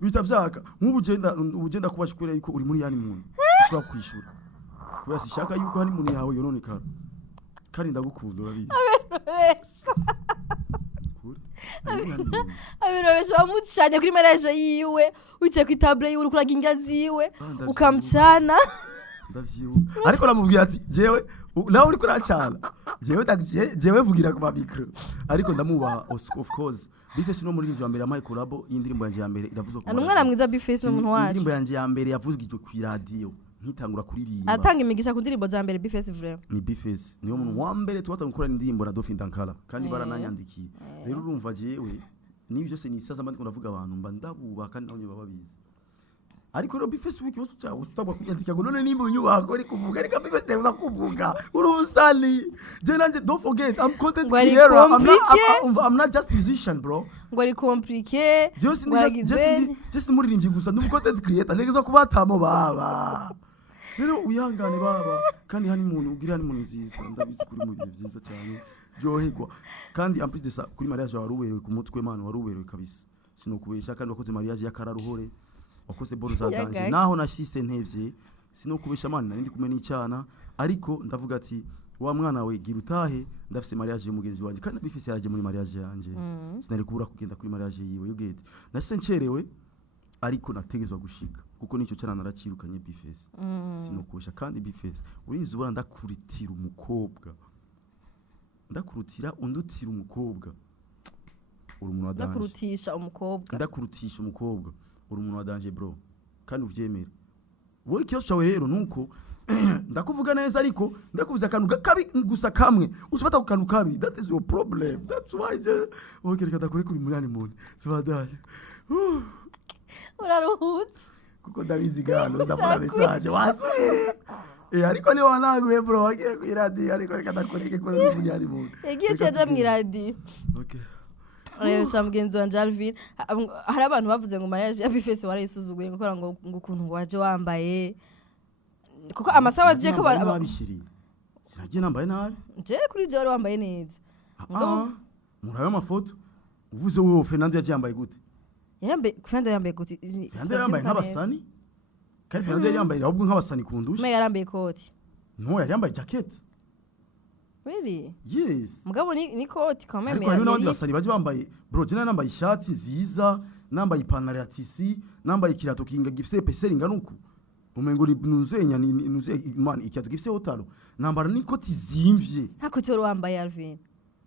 bitavyaka nk'ubugenda kubashikura yuko uri muri yani muntu sishobora kwishura kubera sishaka yuko hani muntu yawe yononekara kandi ndagukunda urabizi abirobesha bamucanye kuri mariage yiwe wicaye ku table yiwe urikuraga ingazi yiwe ukamucana ndavyibuka ariko namubwiye ati jewe nawe uriko uracana jewe vugira ku micro ariko ndamubaha of course bifesi no muri ivyo mbere amaye collabo y'indirimbo yanje ya mbere iravuzwe ku umwana mwiza bifesi n'umuntu wacu indirimbo yanje ya mbere yavuzwe ku radio nkitangura kuririmba atanga imigisha ku ndirimbo za mbere bifesi vraiment ni bifesi niyo muntu wa mbere twatanga gukora indirimbo na Dolphin Dankala kandi barananyandikiye rero urumva jewe nibi byose ni isaza mbandi kunavuga abantu mba ndabuba kandi nabonye bababizi ariko rero bifesi wiki bose cyawe tutabwa kunyandika ngo none nimba unyubako ari kuvuga ariko bifesi ndaza kuvuga uri umusali je nanje don't forget I'm content creator I'm not just musician bro ngo ari compliqué just muririmbyi gusa ndi content creator negeza kubatamo baba rero uyangane baba kandi hani muntu ugira hani muntu nziza ndabizi kuri mu bihe byiza cyane byohegwa kandi en plus de ça kuri mariage waruberewe ku mutwe man waruberewe kabisa sinokubesha kandi wakoze mariage yakararuhore wakoze boro za danje naho nashise ntevye sinokubesha man nari ndi kumwe n'icana ariko ndavuga ati wa mwana we gira utahe ndafise mariage y'umugenzi wanje kandi bifise yaraje muri mariage yanje sinari kubura kugenda kuri mariage yiwe yogete nashise ncerewe ariko nategezwa gushika kuko nico cyana naracirukanye bifesi sinokosha kandi bifesi urinzi ubona ndakuritira umukobwa ndakurutira undutira umukobwa uri umuntu wa danje ndakurutisha umukobwa uri umuntu wa danje bro kandi uvyemera wowe ikibazo cyawe rero nuko ndakuvuga neza ariko ndakuvuza akantu kabi gusa kamwe ushobata ku kantu kabi that is your problem that's why okay reka ndakore kuri muri muntu tubadaje uraruhutse kuko ndabizi gano uzafuna message wasubire ariko ni wanaguye bro wagiye ku radio ariko reka ndakoreke kuri muri muntu yagiye cyaje mu radio okay rero shamgenzi wanje Alvin hari abantu bavuze ngo mariage ya bifesi warayisuzuguye ngokora ngo ukuntu waje wambaye kuko amasaha agiye ko abishiri sinagiye nambaye nabi je kuri je wari wambaye neza murayo amafoto uvuze wowe Fernando yambaye gute Fernando yambaye gute Fernando yambaye nk'abasani kandi Fernando yambaye ahubwo nk'abasani kundusha me yarambaye ikoti no yambaye jacket really yes mugabo ni koti quand même ariko hari n'abandi basani baje bambaye bro je nambaye ishati nziza nambaye ipantaro ya tisi nambaye ikirato kinga gifise peseri nganuku umengo nuzenya nuze man ikirato gifise hotalo nambara n'ikoti zimvye ntako cyo wambaye Alvin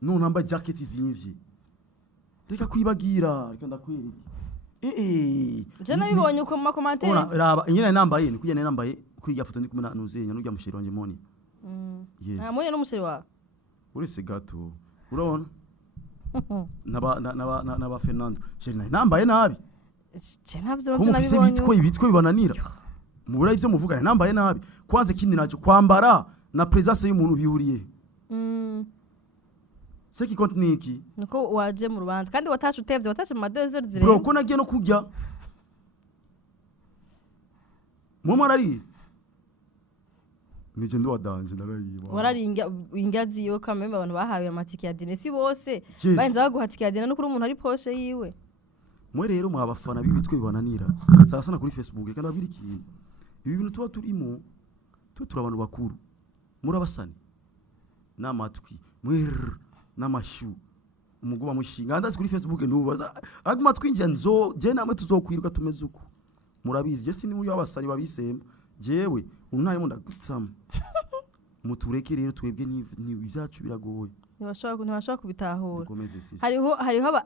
no nambaye jacket zimvye reka kwibagira reka ndakwereka je nabibonye uko mu commentaire raba nyine nambaye ni kujya nambaye kwiga foto ndi kumena nuzenya n'ujya mushiri wanje moni yes moni n'umushiri wa urese gato urabona naba Fernando je nambaye nabi je nabyo nabibonye ibitwe bibananira mubura ivyo muvugana nambaye nabi kwanze kindi naco kwambara na presence y'umuntu bihuriye seki kontiniki nuko waje mu rubanza kandi watashe utevye watashe mu madezert zire bro ko nagiye no kujya mu marari nije ndo wadanje narayiba wararinga ingazi yo kameme abantu bahawe amatike ya dine si bose bayenza baguhatike ya dine no kuri umuntu ari poshe yiwe mwe rero mu abafana bibitwe bibananira sasa kuri Facebook kandi abiri ikintu ibi bintu tuba turimo turabantu bakuru muri abasani n'amatwi mwer n'amashu umuguba mushinga ndazi kuri Facebook ntubaza aguma twinjye nzo je namwe tuzokwiruka tumeze uko murabizi je sini muri abasani babisemba jewe unaye mu ndagutsama mutureke rero twebwe ni byacu biragoye ntibashobora kubitahura hariho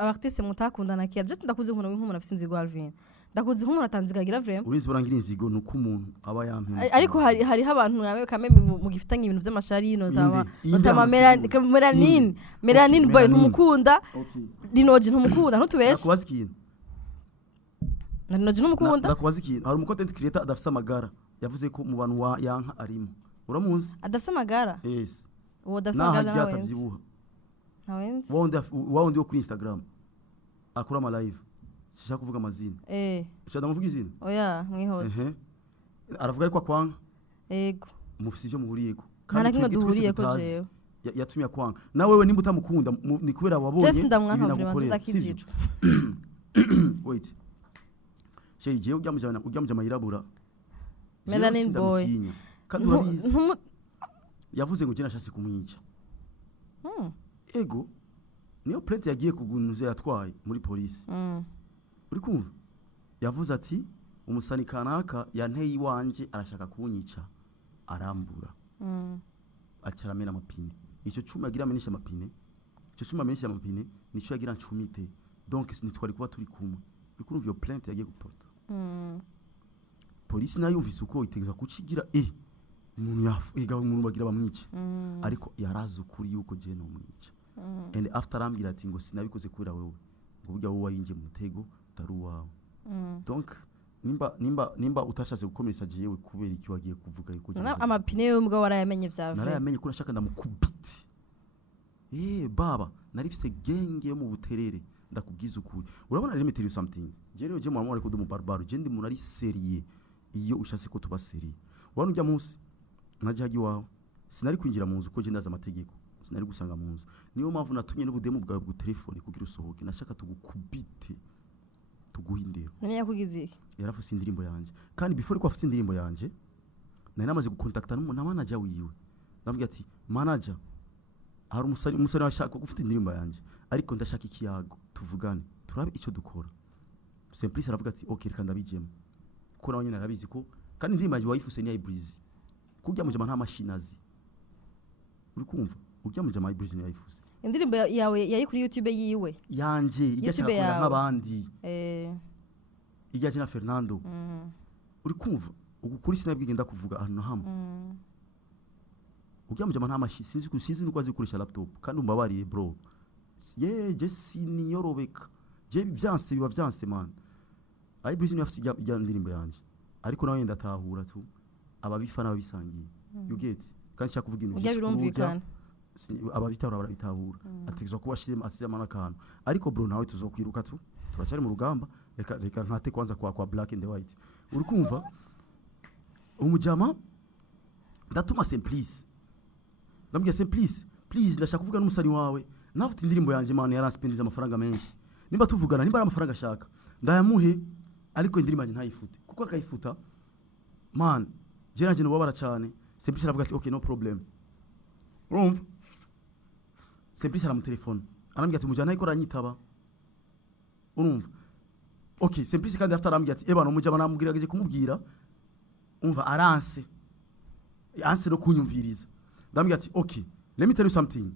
abartiste mutakundana kera je ndakuze nk'umuntu afite inzigo Alvin ndakuze nk'umuntu atanzigagira vraiment urizi burangira inzigo nuko umuntu aba yampemye ariko hariho abantu nawe kameme mu gifitanye ibintu by'amashari notama melanin boy ntumukunda rinoje ntumukunda ntutubeshe nakubaza ikintu rinoje ntumukunda nakubaza ikintu hari umu content creator adafise amagara yavuze ko mu bantu yanka arimo uramuzi adafite amagara yes uwo adafite amagara naho nawenzi atabyibuha nawenzi wawundi wo kuri Instagram akora ama live sishaka kuvuga amazina ushaka muvuga izina oya mwihoze aravuga ariko akwanga yego mufisi ivyo muhuriyeko kandi kimwe duhuriyeko jewe yatumye akwanga nawe wewe nimba utamukunda ni kubera wabonye Just ndamwanka vraiment ndakijijwe wait Sheri jewe ujya yirabura Melanin boy kandi urabizi yavuze ngo je nashase kumwica ego niyo plate yagiye kugunuza yatwaye muri police uri kumva yavuze ati umusani kanaka yanteye iwanje arashaka kunyica arambura acaramena amapine icyo cuma agira amenisha amapine icyo cuma amenisha amapine nico yagira ncumite donc sinitwari kuba turi kumwe uri kumva iyo plate yagiye guporta police nayo yumvise uko itegeza kucigira umuntu yafiga umuntu bagira bamwica ariko yarazi ukuri yuko je no mwica and after ambira ati ngo sinabikoze kubera wewe ngo burya wowe yinje mu mutego taruwawe donc nimba utashase gukomeretsa jewe kubera iki wagiye kuvuga yuko amapine y'umbwa warayamenye vyave narayamenye ko nashaka ndamukubite baba narifise genge yo mu buterere ndakubwiza ukuri urabona let me tell you something rero je mwamu ariko dumu barbaro je ndi umuntu ari serieux iyo ushase ko tuba serieux wano ujya munsi naje hagi wawe sinari kwinjira mu nzu ko je ndaza amategeko sinari gusanga mu nzu niyo mpamvu natumye n'ubudemu bwawe bwa telefone kugira usohoke nashaka tugukubite tuguhindira nani yakugize yarafuse indirimbo yanje kandi before ko afuse indirimbo yanje nari namaze gukontakta na manager wiwe ndambye ati manager hari umusore washaka gufite indirimbo yanje ariko ndashaka ikiyago tuvugane turabe ico dukora Simplice aravuga ati okay reka ndabijemo ko nawe nyine arabizi ko kandi indirimbo yanje wayifuse ni Breeze kujya mujama nta mashinazi uri kumva ujya mujama Breeze ni yayifuse indirimbo yawe yari kuri YouTube yiwe yanje igashaka nk'abandi ijya na Fernando uri kumva ukuri sinabwigenda kuvuga ahantu na hamwe ujya mujama nta mashinazi sinzi nuko azikoresha laptop kandi umbabariye bro je siniyorobeka je byanse biba byanse man Breeze ni yafise ijya indirimbo yanje ariko nawe ndatahura tu ababifana babisangiye you get kandi shaka kuvuga ibintu by'irumvikana ababitahura barabitahura ategezwa kuba asize amanakano ariko bro nawe tuzokwiruka tu turacari mu rugamba reka nkate kwanza kwa black and white uri kumva umujama ndatuma Simplice ndambye Simplice please ndashaka kuvuga n'umusani wawe nafite indirimbo yanje man yaranspendeza amafaranga menshi nimba tuvugana nimba ari amafaranga ashaka ndayamuhe ariko indirimbo yanje ntayifute kuko akayifuta man je nubabara cyane Simplice aravuga ati okay no problem urumva Simplice ara mu telefone arambye ati mujana ikora nyitaba urumva okay Simplice kandi after arambye ati ebana umujama namubwirageje kumubwira umva aranse no kunyumviriza ndambye ati okay let me tell you something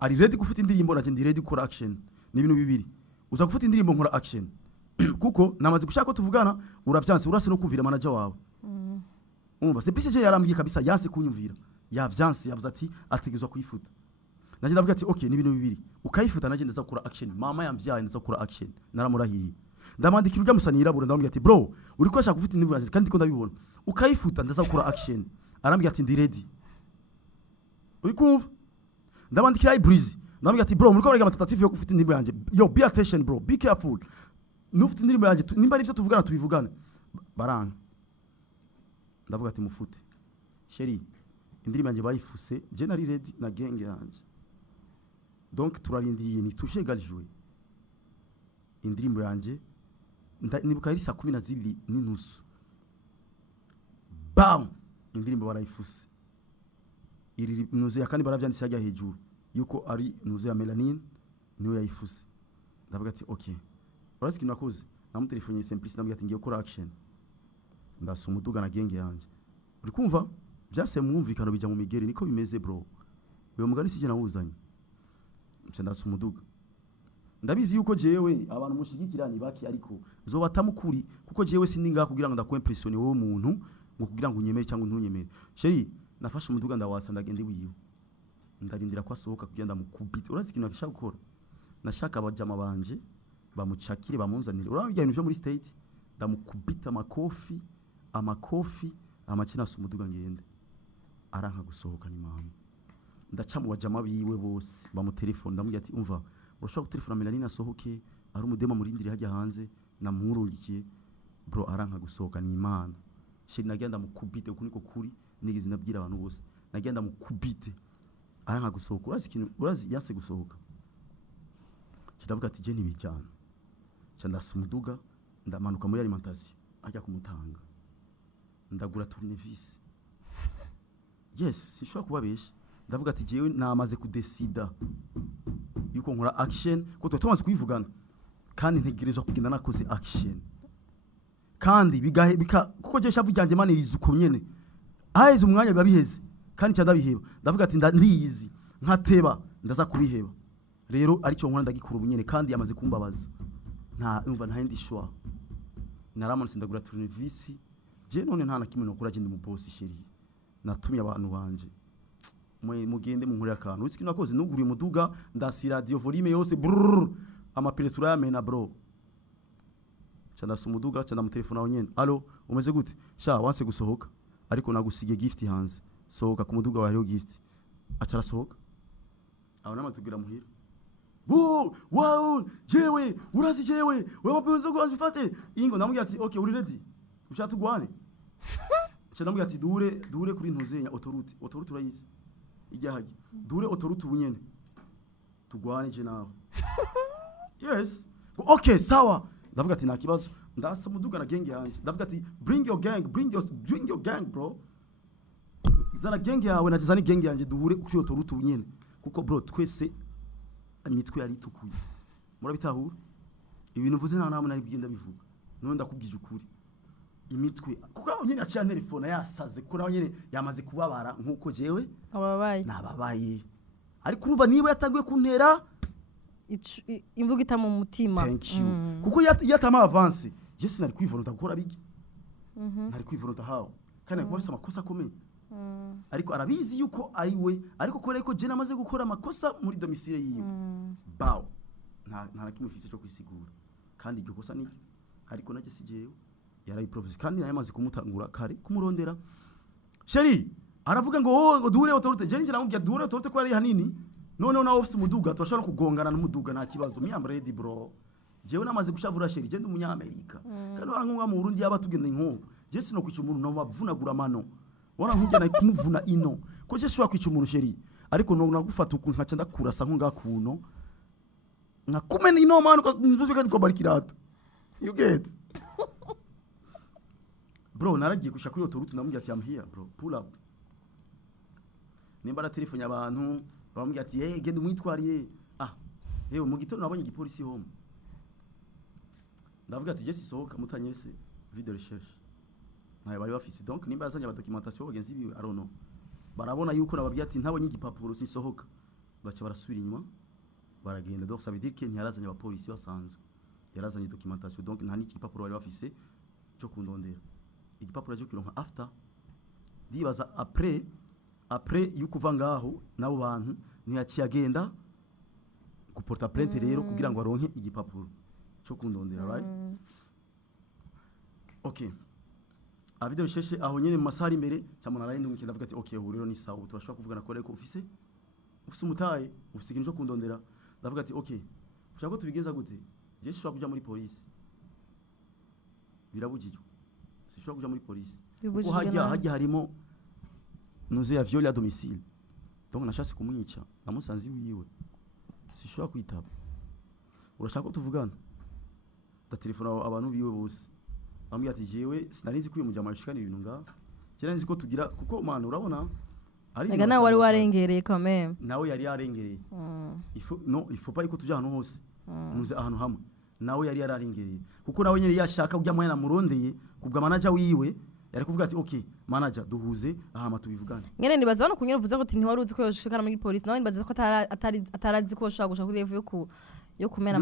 ari ready gufata indirimbo naje ndi ready gukora action ni ibintu bibiri uza gufata indirimbo nkora action kuko namaze gushaka ko tuvugana uravyanse urase no kumvira manager wawe umva Simplice je yarambye kabisa yanse kunyumvira yavyanse yavuze ati ategezwa kuyifuta naje ndavuga ati okay ni ibintu bibiri ukayifuta naje ndaza gukora action mama yamvyaye ndaza gukora action naramurahiriye ndamandikira urya musani yirabura ndamubwira ati bro uri ko ashaka gufata indirimbo kandi ko ndabibona ukayifuta ndaza gukora action arambye ati ndi ready uri kumva ndamandikira Breeze ndamubwira ati bro muri ko barega matatative yo gufata indirimbo yanje yo be attention bro be careful nufite indirimbo yanje nimba ari byo tuvugana tubivugane baranga ndavuga ati mufute sheri indirimbo yanje bayifuse je nari ready na genge yanje donc turarindiye ni toucher égal jouer indirimbo yanje nibuka ari saa 12 n'inusu bam indirimbo barayifuse iri nuze ya kandi baravyanditse hajya hejuru yuko ari nuze ya Melanin niyo yayifuse ndavuga ati okay urazi kintu nakoze namutelefoniye Simplice ndambwira ati ngiye gukora action ndasuma umuduga na genge yanje uri kumva byase mwumvikano bijya mu migeri niko bimeze bro uyo mugani sije nawuzanye mce ndasuma umuduga ndabizi yuko jewe abantu mushigikirani baki ariko zobatamukuri kuko jewe sindi nga kugira ngo ndakwimpressione wowe umuntu ngo kugira ngo unyemere cyangwa ntunyemere sheri nafashe umuduga ndawasa ndagende wiyo ndarindira kwa sohoka kugira ndamukubite urazi kintu akishaka gukora nashaka abajama banje bamucakire bamunzanire urabya ibintu byo muri state ndamukubita amakofi amakina sumuduga ngende aranka gusohoka ni mama ndaca mu bajama biwe bose bamutelefone ndamubwira ati umva urashobora gutelefona Melanine asohoke ari umudema murindire hajya hanze namurungikiye bro aranka gusohoka ni Imana sheri nagenda mukubite uko niko kuri nigeze nabwira abantu bose nagenda mukubite aranka gusohoka urazi yase gusohoka kiravuga ati je ntibijyana cyandasa umuduga ndamanuka muri alimentation ajya kumutanga ndagura tournevis yes sishobora kubabesha ndavuga ati jewe namaze kudesida yuko nkora action ko tumaze kwivugana kandi ntegerezwa kugenda nakoze action kandi bika kuko je shavu ryanje mane rizuko nyene aheze umwanya biba biheze kandi cyandabiheba ndavuga ati ndiyizi nkateba ndaza kubiheba rero ari cyo nkora ndagikura ubunyene kandi yamaze kumbabaza umva nta ndi shwa naramanutse ndagura tournevis je none nta nakimwe nokora je ndi mu boss sheri natumye abantu banje mugende mu nkuri akantu utiki nakoze nuguriye umuduga ndasi radio volume yose amaperestura yamena bro cyanda sumuduga cyanda mu telefone aho nyene allo umeze gute sha wanse gusohoka ariko nagusige gift hanze sohoka ku muduga wariho gift acara sohoka aho namatugira muhira wow jewe urazi jewe wewe mpenzo kwanza ufate ingo namubwira ati okay uri ready ushaka tugwane cyanda namubwira ati dure kuri ntuzenya autorite urayizi ijyahaje dure autorite ubunyene tugwane je nawe yes okay sawa ndavuga ati nta kibazo ndasa muduga na genge yanje ndavuga ati bring your gang bro izana genge yawe na jizani genge yanje duhure kuri autorite ubunyene kuko bro twese imitwe yari tukuye murabitahura ibintu vuze nta namwe nari bigenda bivuga none ndakubwije ukuri imitwe kuko nyene aciya telefone yasaze kuko naho nyene yamaze kubabara nkuko jewe nababaye ariko urumva niba yataguye kuntera imvuga ita mu mutima thank you kuko yatama avance Yesu nari kwivunta gukora bigi nari kwivunta hawo kandi kubafisa amakosa akomeye ariko arabizi yuko ari we ariko kubera yuko je namaze gukora amakosa muri domicile yiwe bawo nta nakimufise cyo kwisigura kandi iryo kosa ni ariko naje sijewe yarayiprovince kandi naye amaze kumutangura kare kumurondera sheri aravuga ngo duhure autorite je nje namubya duhure autorite ko ari hanini none na office muduga turashobora kugongana n'umuduga nta kibazo me am ready bro jewe namaze gushavura sheri je ndi umunyamerika kandi warankunga mu Burundi yaba tugenda inko je sino kwica umuntu no bavunagura mano wana nkujya na kumuvuna ino ko je shobora kwica umuntu sheri ariko no nagufata ukuntu nkaca ndakurasa nko ngakuno ngakumena ino mano nzuze kandi ko barikirata you get bro naragiye gushaka kuri autorite ndamubwira ati I'm here bro pull up nimba telefone abantu bamubwira ati genda umwitwariye yewe mu gitondo nabonye igipolisi home ndavuga ati je sisohoka mutanyese video recherche naye bari bafise donc nimba yazanye aba documentation bagenzi biwe I don't know barabona yuko nababwiye ati ntabonye igipapuro sisohoka bacha barasubira inyuma baragenda donc ça veut dire que ntiyarazanye abapolisi basanzwe yarazanye documentation donc nta n'igipapuro bari bafise cyo kundondera igipapuro cyo kironka after dibaza après yukuva ngaho nabo bantu ntiyakiyagenda guporta plainte rero kugira ngo aronke igipapuro cyo kundondera right okay a video sheshe aho nyene mu masari imbere cyamuna nari ndumukenda avuga ati okay ubu rero ni sawa turashobora kuvugana ko reko ufise umutaye ufise ikintu cyo kundondera ndavuga ati okay ushaka ko tubigeza gute je shobora kuja muri police birabujijwe sishobora kuja muri police ko hajya harimo nuze ya viol à domicile donc nashase kumwica namusanzi wiwe sishobora kwitaba urashaka ko tuvugana da telefone abantu biwe bose bambwira ati jewe sinarizi ko uyu mujama yashikana ibintu ngaho kera nzi ko tugira kuko man urabona ari nawe wari warengereye quand même nawe yari yarengereye il faut pas ko tuja hano hose nuze ahantu hamwe nawe yari yararengereye kuko nawe nyene yashaka kujya mwana murondeye kubwa manager wiwe yari kuvuga ati okay manager duhuze aha tubivugane ngene nibaza bano kunyera uvuze ko ati ntiwari uzi ko yoshikana muri police nawe nibaza ko atarazi ko yoshaka gusha kuri level yo kumena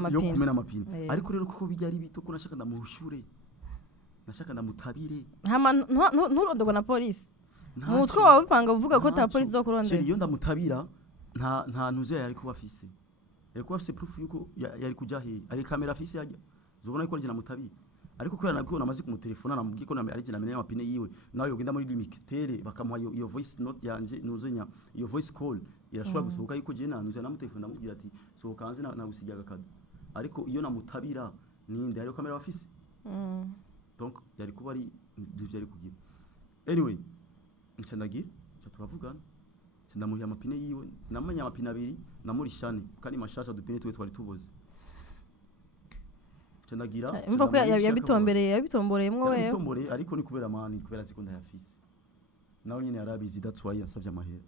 amapine ariko rero kuko bijya ari bito ko nashaka ndamushure nashaka ndamutabire nturondogwa na police mu mutwe wawe bipanga uvuga ko ta police zo kurondera iyo ndamutabira nta ntuze yari kuba afise yari kuba afise proof yuko yari kuja he ari kamera afise yajya zobona yuko njye namutabira ariko kubera nabwo namaze kumutelefona namubwiye ko ari je namenye amapine yiwe nawe yogenda muri limitere bakamuha iyo voice note yanje nuzenya iyo voice call irashobora gusohoka yuko je nanuze namutelefona namubwira ati sohoka hanze nagusigaga kado ariko iyo namutabira ninde ariyo kamera bafise donc yari kuba ari ndivyo yari kugira anyway ncandagira turavugana ndamuhiye amapine yiwe namanya amapine abiri namurishane kandi mashasha dupine twe twari tuboze cendagira imva ko yabitomboreyemwo wewe yabitomboreye ariko ni kubera mani kubera zikunda yafise nawe nyene yarabizi that's why yansavye amahera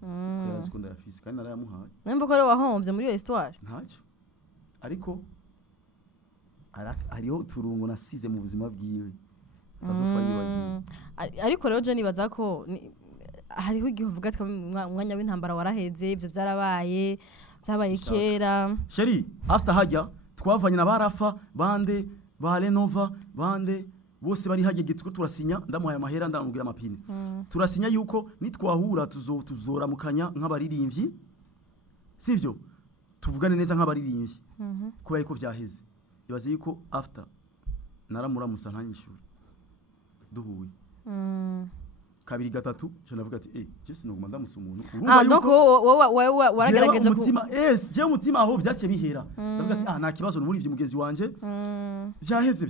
kubera zikunda yafise kandi narayamuhaye imva ko rero wahomvye muri iyo histoire ntacyo ariko hariho turungo nasize mu buzima bwiwe tazofa yibagiye ariko rero je nibaza ko hariho igihe uvuga ati umwanya w'intambara waraheze ivyo byarabaye byabaye kera sheri after hajya twavanye na barafa bande ba Renova bande bose bari hajye gitwe turasinya ndamuhaye amahera ndamubwira amapine turasinya yuko nitwahura tuzoramukanya nk'abaririmbyi sivyo tuvugane neza nk'abaririmbyi kubera ko vyaheze ibaze yuko after naramuramusa ntanyishura duhuye kabiri gatatu je navuga ati je sinoguma ndamusa umuntu urumva yuko wowe waragerageje ko umutima je umutima aho vyace bihera ndavuga ati nta kibazo muri ivyo mugezi wanje vyaheze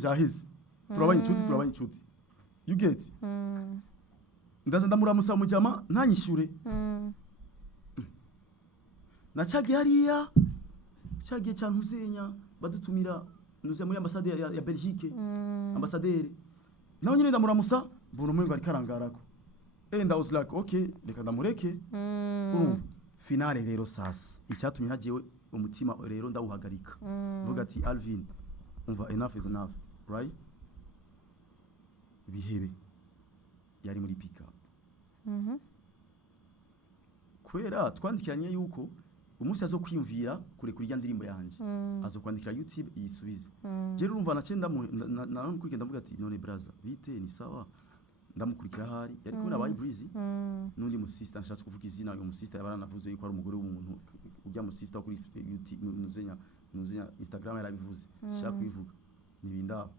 turabanye inshuti you get ndaza ndamuramusa mujama ntanyishure nacagiye hariya cagiye cyantuzenya badutumira nuze muri ambassade ya Belgique ambassadeur naho nyine ndamuramusa mbona umuntu ari karangarako and I was like okay reka ndamureke urumva finale rero sasa icyatumye nagiye umutima rero ndawuhagarika vuga ati Alvin umva enough is enough right bihebe yari muri pick up kwera twandikiranye yuko umunsi azo kwiyumvira kure kuri ndirimbo yanje azo kwandikira YouTube yisubize je urumva nacenda namukurikira ndavuga ati none braza bite ni sawa ndamukurikira hari yari kubona abayi breezy nundi mu sister nshatse kuvuga izina uyu mu sister yabaranavuze yuko ari umugore w'umuntu ujya mu sister kuri YouTube nuzenya Instagram yarabivuze sishaka kubivuga nibindaba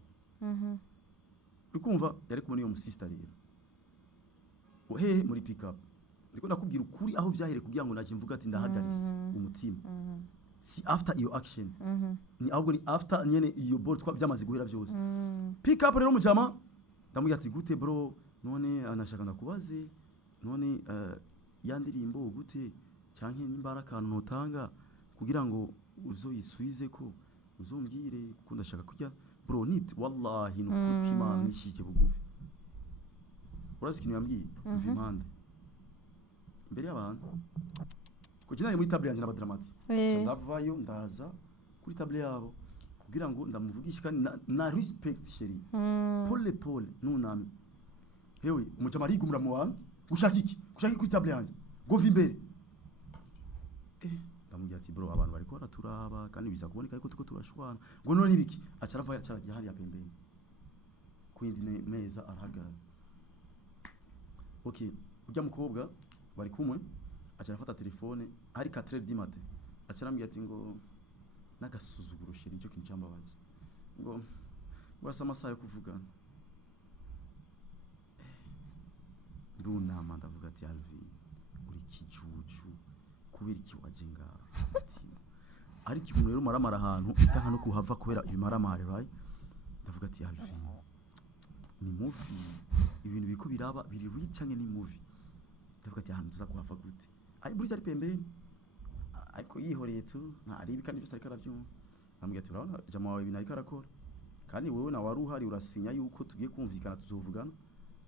ukumva yari kubona uyu mu sister rero muri pick up ndiko nakubwira ukuri aho vyahere kugira ngo naje mvuga ati ndahagarise umutima si after iyo action ni ahubwo ni after nyene iyo ball byamaze guhera byose pick up rero mujama ndamubwira ati gute bro none anashaka ndakubaze none yandirimbo gute cyanke nimbara kantu notanga kugira ngo uzoyisuize ko uzombwire ko ndashaka kujya bro nit wallahi nukukima nishike bugufi urazi kintu yambwiye mvimande mbere y'abantu kugenda muri table yanje n'abadramati ndavayo ndaza kuri table yabo kugira ngo ndamuvugishe kandi na respect sheri pole nunami hewe umujama rigumura mu bantu gushaka kuri table yanje gova imbere ndamubwira ati bro abantu bariko baraturaba kandi biza kuboneka yuko tuko turashwana ngo none nibiki acarava yacarajya hali ya pembeni kwindi meza arahagara okay ujya mukobwa bari kumwe acarafata telefone ari 4h du matin acarambye ati ngo nagasuzuguro sheri cyo kincambabaje ngo basa amasaha yo kuvugana ndunama ndavuga ati Alvin uri kijuju kubera iki waje ngaho ari kimuntu rero maramara ahantu utaha no kuhava kubera ibimaramare right ndavuga ati Alvin ni movie ibintu biko biraba biri canke ni movie ndavuga ati ahantu tuza kuhava gute ari buri ari pembeni ariko yihoreye tu ari bikandi byose ariko arabyumva namubwiye ati urabona jama wawe ibintu ariko arakora kandi wewe na wari uhari urasinya yuko tugiye kumvikana tuzovugana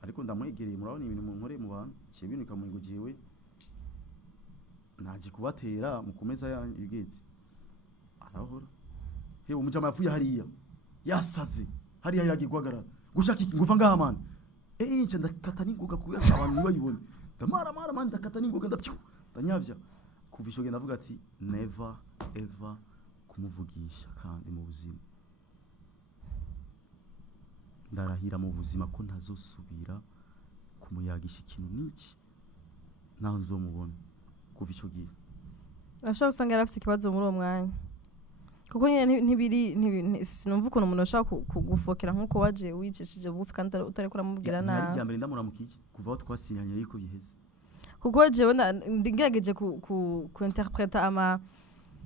ariko ndamwegereye murabona ibintu mu nkore mu bantu cye bintu kamuhingo jewe naje kubatera mukomeza yanyu igeze arahora hewe umujama yavuye hariya yasaze hariya yagiye guhagarara gushaka iki nguva ngaha man nje ndakata ningoga kuya abantu nibayibone ndamara man ndakata ningoga ndapyu ndanyavya kuvisho genda avuga ati never ever kumuvugisha kandi mu buzima ndarahira mu buzima ko ntazosubira kumuyagisha ikintu niki naho nzomubona kuvisho gihe ashaka usanga yarafise ikibazo muri uwo mwanya kuko nyine ntibiri sinumva ukuntu umuntu ashaka kugufokera nkuko waje wicishije bufi kandi utari kuramubwira Ntari nabi mbere ndamuramukije kuva aho twasinyanye ariko biheze. kuko jewe ngerageje ku interpreta ama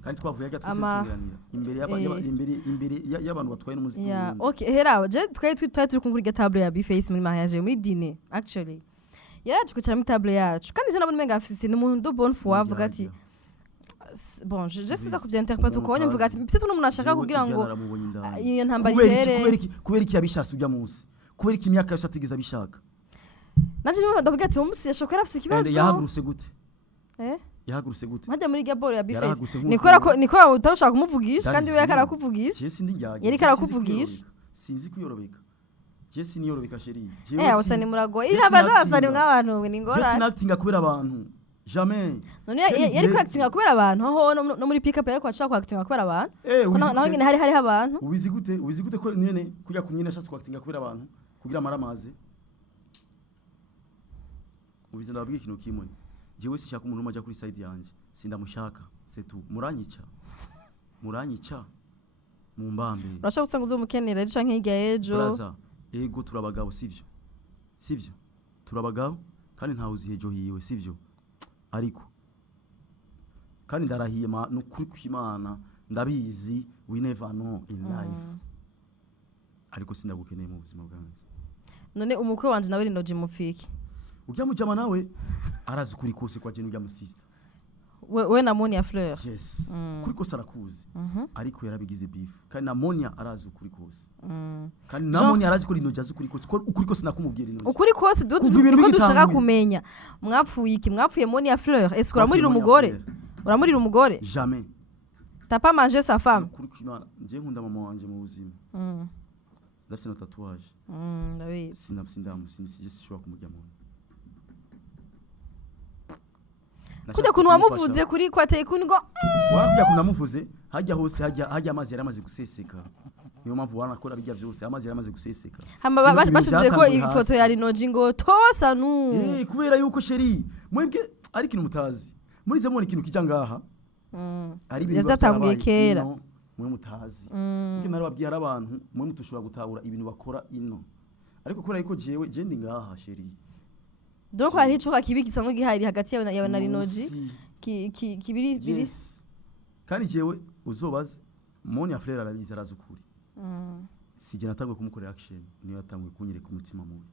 Kandi twavuye yajya twisekiranira imbere y'abantu batwaye n'umuziki. yeah okay hera je twari turi kuri table ya Bface muri mariage muri dîner actually yaraje kwicara muri table yacu kandi je nabona umenga afise n'umuntu de bonne foi avuga ati bon je sinza kuvya interpreta uko mvuga ati peut-être n'umuntu ashaka kugira ngo iyo ntambara ihere kubera iki yabishase ujya munsi kubera iki imyaka yose atigeze abishaka. Naje ndavuga ati umunsi yashokera afise ikibazo yahaguruse gute yahaguruse gute majya muri gaboro ya Bface Yarahaguruse nikora utashaka kumuvugisha kandi we yakara kuvugisha je sindi njyaje yari kara kuvugisha sinzi kuyorobeka je siniyorobeka sheri abasani murago irabaza abasani mw'abantu ni ngora je sinactinga kubera abantu jamais none yari kwactinga kubera abantu aho no muri pick up yari kwashaka kwactinga kubera abantu naho nyine hari abantu ubizi gute ko nyene kujya kunyina ashaka kwactinga kubera abantu kugira amaramaze ubizi ndababwiye ikintu kimwe jewe sishaka umuntu umaje kuri side yanje sindamushaka c'est tout muranyica mu mbambe urashaka gusanga uzomukenera ejo canke hirya ejo braza ego turabagabo sivyo turabagabo kandi ntawe uzihejo hiwe sivyo ariko kandi ndarahiye n'ukuri kw'Imana ndabizi we never know in life ariko sindagukeneye mu buzima bwanjye. None umukwe wanje nawe rinoje mufiki ujya mujama nawe arazi kuri kose kwa jeni ujya mu sister we na Monia Fleur yes kuri kose arakuzi ariko yarabigize beef kandi na Monia arazi kuri kose kandi na Monia arazi ko rinoje azi kuri kose ukuri kose nakumubwira rinoje ukuri kose niko dushaka kumenya mwapfuye iki mwapfuye Monia Fleur est-ce que uramurira umugore jamais t'as pas mangé sa femme kuri kw'Imana nje nkunda mama wanje mu buzima ndafite na tatouage ndabizi sinapsindamusije sishobora kumujya mu kujya kuntu wamuvuze kuri kwateye kungo wakujya kunamuvuze hajya hose hajya amazi yaramaze guseseka niyo mpamvu wanakora bijya byose amazi yaramaze guseseka bashize ko ifoto ya Rinoji ngo tosa nu kubera yuko sheri mwebwe ari kintu mutazi muri ze mubona ikintu kijya ngaha ari ibintu byatanguye kera mwe mutazi ngi narababwiye ari abantu mwe mutushobora gutahura ibintu bakora ino ariko kubera yuko je ndi ngaha sheri donc hari ico kibi gisanzwe gihari hagati yawe na Rinoji kibiri kandi jewe uzobaze Monia Fleur arabizi arazukuri sije natangwe kumukorera action niyo yatangwe kunyereka umutima mubi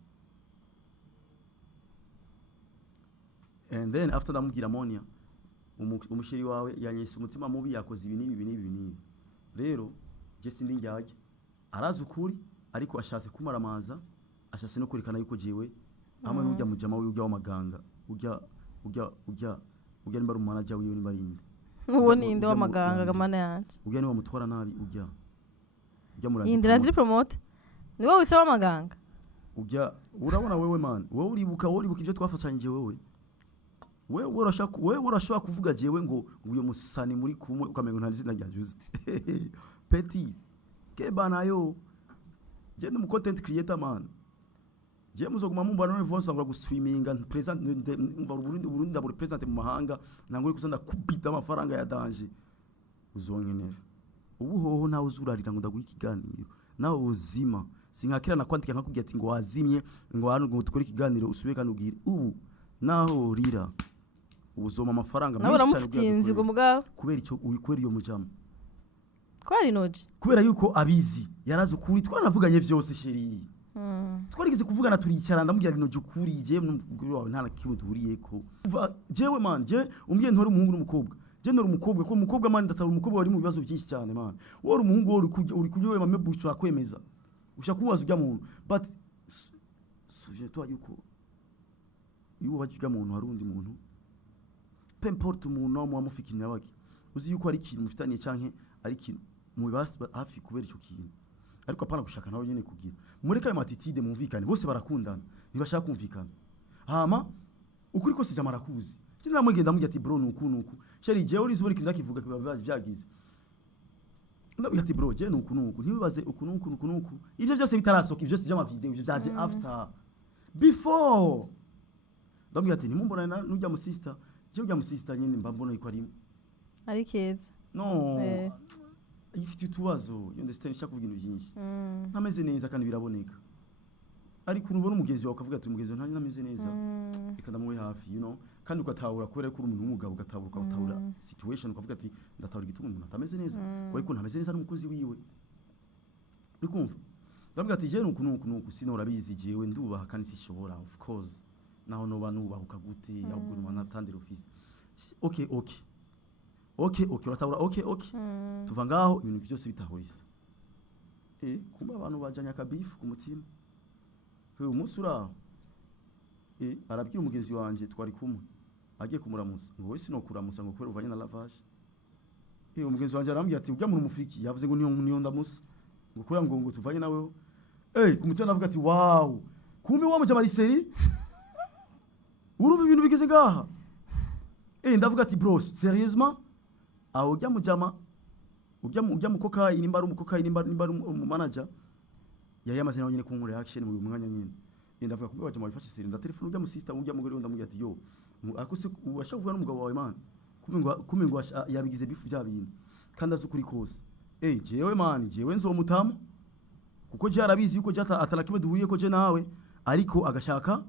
and then after ndamubwira Monia umusheri wawe yanyese umutima mubi yakoze ibi nibi rero je sindi njyaje arazukuri ariko ashatse kumaramaza ashatse no kurekana yuko jewe hamwe n'ujya mujama ujya w'amaganga ujya nimba ari manager wiwe nimba rinde uwo ninde w'amaganga gamana yanje ujya niba mutwara nabi ujya muri indira ndiri promote niwe wise w'amaganga ujya urabona wewe man wowe uribuka ivyo twafatanyije wewe urashaka kuvuga jewe ngo uyo musani muri kumwe ukamengo nta nzina ryajuze petit kebana yo je ndi mu content creator man je muzoguma mumbana no voice ngura guswiminga present umva Burundi ndaburi present mu mahanga nanguri kuzanda kubita amafaranga ya danger uzonkenera ubu hoho nawe uzurarira ngo ndaguha ikiganiro nawe uzima sinkakira nakwandika nkakubwira ati ngo wazimye ngo hano ngo tukore ikiganiro usubire kandi ubwire ubu naho rira ubuzoma amafaranga menshi cyane uramuftinzi ngo mugabo kubera icyo ubikwera iyo mujama kwari Rinoji kubera yuko abizi yarazi ukuri twaravuganye vyose sheri twarigize kuvugana turicara ndamubwira Rinoji ukuri je n'umugore wawe nta nakimwe duhuriyeko jewe man je umbye ntore umuhungu n'umukobwa je ntore umukobwa ko umukobwa man ndatara umukobwa wari mu bibazo byinshi cyane man wari umuhungu uri kujye mame bushaka kwemeza ushaka kubaza ujya muntu but souviens-toi yuko yuko bajiga muntu hari undi muntu peu importe umuntu wa mufikinira baki uzi yuko ari ikintu mufitaniye canke ari ikintu mu bibasi hafi kubera ico kintu ariko apana gushaka nawe nyene kugira mureka ayo matitide mumvikane bose barakundana ntibashaka kumvikana hama ukuri ko sija marakuzi kindi namugenda mujya ati bro nuku sheri je uri zuburi kinda kivuga kiba vyagize ndavuga ati bro je nuku ntibibaze uku ivyo byose bitarasoka ivyo sija ama video ivyo byaje after before ndavuga ati nimumbona n'ujya mu sister je ujya mu sister nyine mbambona iko ari keza no ifite utubazo you understand nshaka kuvuga ibintu byinshi ntameze neza kandi biraboneka ariko unubona umugenzi wawe ukavuga ati umugenzi ntanyi nameze neza reka ndamuwe hafi you know kandi ugatahura kubera ko uri umuntu w'umugabo ugatahura situation ukavuga ati ndatahura igituma umuntu atameze neza ariko ntameze neza n'umukozi wiwe bikumva ndavuga ati je nuku sinora bizi jewe ndubaha kandi sishobora of course naho noba nubahuka gute yabwo numana natandira office okay uratahura okay tuva ngaho ibintu byose bitahuriza kumba abantu bajanya akabifu ku mutima umunsi uraho arabwira umugenzi wanje twari kumwe agiye kumuramusa ngo wese nokuramusa ngo kubera uvanye na lavage umugenzi wanje arambwira ati ujya mu mufiki yavuze ngo niyo ndamusa ngo kura ngo tuvanye nawe ku mutima navuga ati wow kumbe wa mujama iseri uruva ibintu bigeze ngaha ndavuga ati bro seriously aho ujya mujama ujya mu kokayi nimba ari umukokayi nimba ari umanager yamaze nawe nyine kunkura action mu mwanya nyine ndavuga kumbe bajama bifashe seri nda telefone ujya mu sister ujya mugore ndamubwira ati yo akose ubasha kuvuga n'umugabo wawe man kumbe ngo yabigize bifu bya bintu kandi azukuri kose jewe man jewe nzomutamo kuko je arabizi yuko jata atanakibe duhuriye ko je nawe ariko agashaka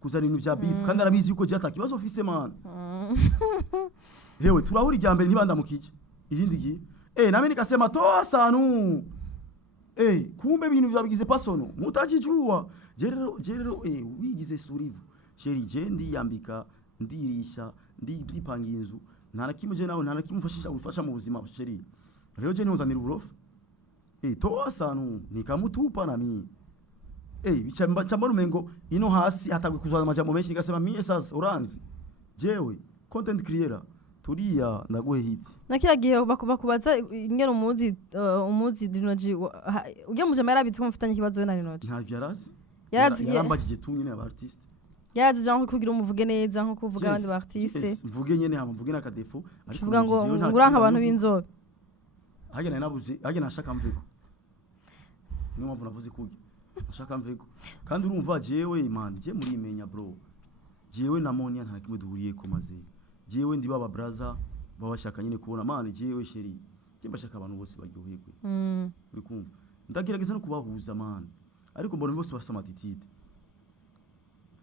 kuzana ibintu bya beef kandi arabizi yuko jata kibazo office man hewe turahuri rya mbere nibanda mukije irindi gihe nami nikasema toa sanu kumbe ibintu byabigize pasono mutajijua jerero wigize surivu sheri je ndiyambika ndirisha ndipanga inzu ntarakimwe je nawe ntarakimufashisha gufasha mu buzima sheri rero je nuzanira uburofu toa sanu nikamutupa nami bichamba rumengo ino hasi hatagwe kuzana amajambo menshi ngasema mie sasa uranzi jewe content creator turiya ndaguhe hiti nakiya gihe bakubaza ingene umuzi Rinoji ujya mujama yarabitse ko mufitanye kibazo na Rinoji nta vyarazi yarazi yarambagije tu nyine aba artiste yarazi janko kugira umuvuge neza nko kuvuga abandi ba artiste mvuge nyene hama mvuge na kadefo ariko uvuga ngo nguranka abantu b'inzobe hagena nabuze hagena ashaka mvego niyo mpamvu navuze kuge ashaka mvego kandi urumva jewe man je muri imenya bro jewe na Monia nta kimwe duhuriye ko maze jewe ndi baba brother babashaka nyine kubona man jewe sheri je mbashaka abantu bose baryoherwe uri kumva ndagerageza no kubahuza man ariko mbona bose basama attitude